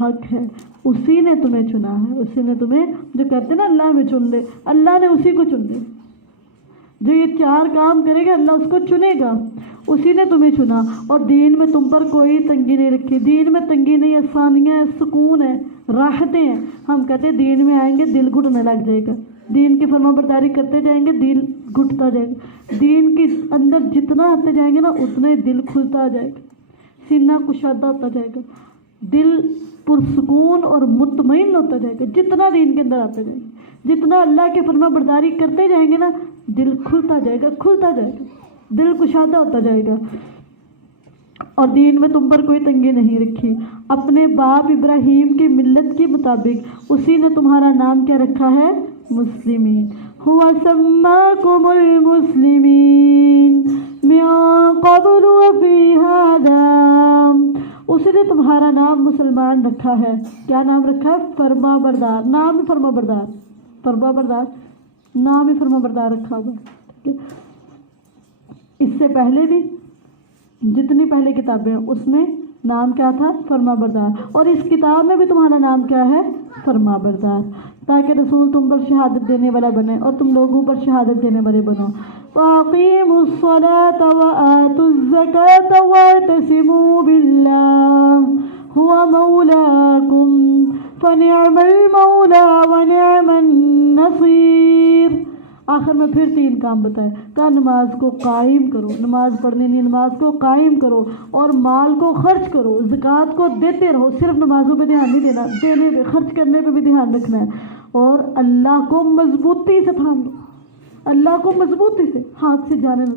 حق ہے. اسی نے تمہیں چنا ہے, اسی نے تمہیں, جو کہتے ہیں نا اللہ میں چن لے, اللہ نے اسی کو چن لے. جو یہ 4 کام کرے گا اللہ اس کو چنے گا, اسی نے تمہیں چنا. اور دین میں تم پر کوئی تنگی نہیں رکھی. دین میں تنگی نہیں, آسانیاں ہیں, سکون ہے, راحتیں ہیں. ہم کہتے ہیں دین میں آئیں گے دل گھٹنے لگ جائے گا, دین کی فرما برداری کرتے جائیں گے دل گھٹتا جائے گا. دین کے اندر جتنا آتے جائیں گے نا اتنا ہی دل کھلتا جائے گا, سینہ کشادہ ہوتا جائے گا, دل پرسکون اور مطمئن ہوتا جائے گا. جتنا دین کے اندر آتے جائیں گے, جتنا اللہ کی فرما برداری کرتے جائیں گے نا, دل کھلتا جائے گا, کھلتا جائے گا, دل کشادہ ہوتا جائے گا. اور دین میں تم پر کوئی تنگی نہیں رکھی. اپنے باپ ابراہیم کی ملت کے مطابق اسی نے تمہارا نام کیا رکھا ہے؟ مسلمین. ہوا سماکم المسلمین من قبل وفی ھذا, اسی نے تمہارا نام مسلمان رکھا ہے. کیا نام رکھا ہے؟ فرما بردار. نام ہی فرما بردار, فرما بردار, نام ہی فرما بردار رکھا ہوا. ٹھیک ہے. اس سے پہلے بھی جتنی پہلے کتابیں ہیں اس میں نام کیا تھا؟ فرما بردار. اور اس کتاب میں بھی تمہارا نام کیا ہے؟ فرما بردار, تاکہ رسول تم پر شہادت دینے والا بنے اور تم لوگوں پر شہادت دینے والے بنو. وَأَقِيمُوا الصَّلَاةَ وَآتُوا الزَّكَاةَ وَاعْتَصِمُوا بِاللَّهِ هُوَ مَوْلَاكُمْ فَنِعْمَ الْمَوْلَىٰ وَنِعْمَ النَّصِيرُ. آخر میں پھر 3 کام بتائے. کہا نماز کو قائم کرو, نماز پڑھنے نہیں, نماز کو قائم کرو اور مال کو خرچ کرو, زکوٰۃ کو دیتے رہو. صرف نمازوں پہ دھیان نہیں دینا, دینے پہ, خرچ کرنے پہ بھی دھیان رکھنا ہے. اور اللہ کو مضبوطی سے تھام لو, اللہ کو مضبوطی سے ہاتھ سے جانے لو,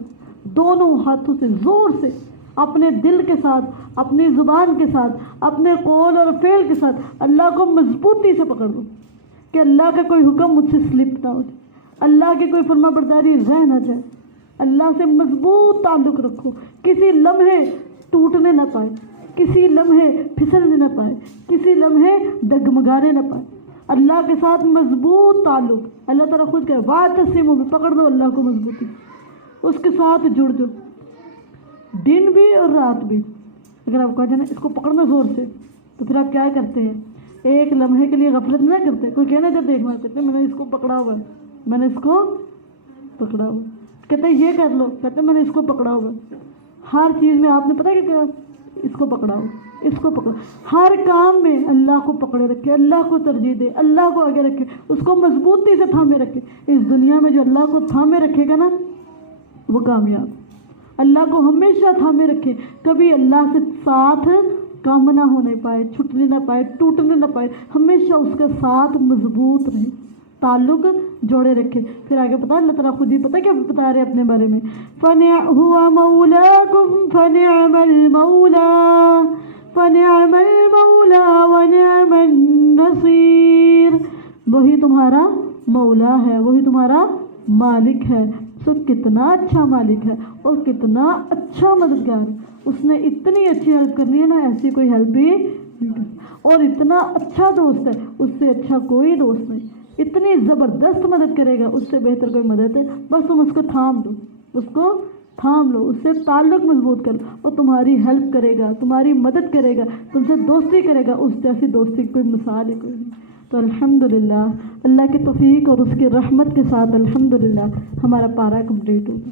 دونوں ہاتھوں سے زور سے, اپنے دل کے ساتھ, اپنی زبان کے ساتھ, اپنے قول اور فعل کے ساتھ اللہ کو مضبوطی سے پکڑ لو کہ اللہ کا کوئی حکم مجھ سے سلپ نہ ہو جائے, اللہ کی کوئی فرما برداری رہ نہ جائے. اللہ سے مضبوط تعلق رکھو, کسی لمحے ٹوٹنے نہ پائے, کسی لمحے پھسلنے نہ پائے, کسی لمحے ڈگمگانے نہ پائے. اللہ کے ساتھ مضبوط تعلق. اللہ تعالیٰ خود کہے واعتصموا بھی, پکڑ دو اللہ کو مضبوطی, اس کے ساتھ جڑ جاؤ, دن بھی اور رات بھی. اگر آپ کہا جائے نا اس کو پکڑنا زور سے, تو پھر آپ کیا کرتے ہیں؟ ایک لمحے کے لیے غفلت نہ کرتے. کوئی کہنا جب دیکھ میں کہتے میں نے اس کو پکڑا ہوا ہے, میں نے اس کو پکڑا ہوا. کہتے یہ کر لو, کہتے میں نے اس کو پکڑا ہوا. ہر چیز میں آپ نے پتہ کہ اس کو پکڑاؤ، اس کو پکڑو، ہر کام میں اللہ کو پکڑے رکھے، اللہ کو ترجیح دے، اللہ کو آگے رکھے، اس کو مضبوطی سے تھامے رکھے۔ اس دنیا میں جو اللہ کو تھامے رکھے گا نا وہ کامیاب، اللہ کو ہمیشہ تھامے رکھے، کبھی اللہ سے ساتھ کام نہ ہونے پائے، چھٹنے نہ پائے، ٹوٹنے نہ پائے، ہمیشہ اس کا ساتھ مضبوط رہے، تعلق جوڑے رکھے۔ پھر آگے پتا اللہ تعالیٰ خود ہی پتہ کیا بتا رہے اپنے بارے میں، هُوَ مَوْلَاكُمْ فَنِعْمَ الْمَوْلَىٰ فَنِعْمَ الْمَوْلَىٰ وَنِعْمَ النَّصِيرُ، وہی تمہارا مولا ہے، وہی تمہارا مالک ہے۔ سو کتنا اچھا مالک ہے اور کتنا اچھا مددگار ہے، اس نے اتنی اچھی ہیلپ کرنی ہے نا، ایسی کوئی ہیلپ بھی نہیں کرنی، اور اتنا اچھا دوست ہے، اس سے اچھا کوئی دوست نہیں، اتنی زبردست مدد کرے گا، اس سے بہتر کوئی مدد ہے، بس تم اس کو تھام دو، اس کو تھام لو، اس سے تعلق مضبوط کر لو، اور تمہاری ہیلپ کرے گا، تمہاری مدد کرے گا، تم سے دوستی کرے گا، اس جیسی دوستی کی کوئی مثال ہی کوئی نہیں۔ تو الحمدللہ اللہ کی توفیق اور اس کی رحمت کے ساتھ الحمدللہ ہمارا پارہ کمپلیٹ ہوگا۔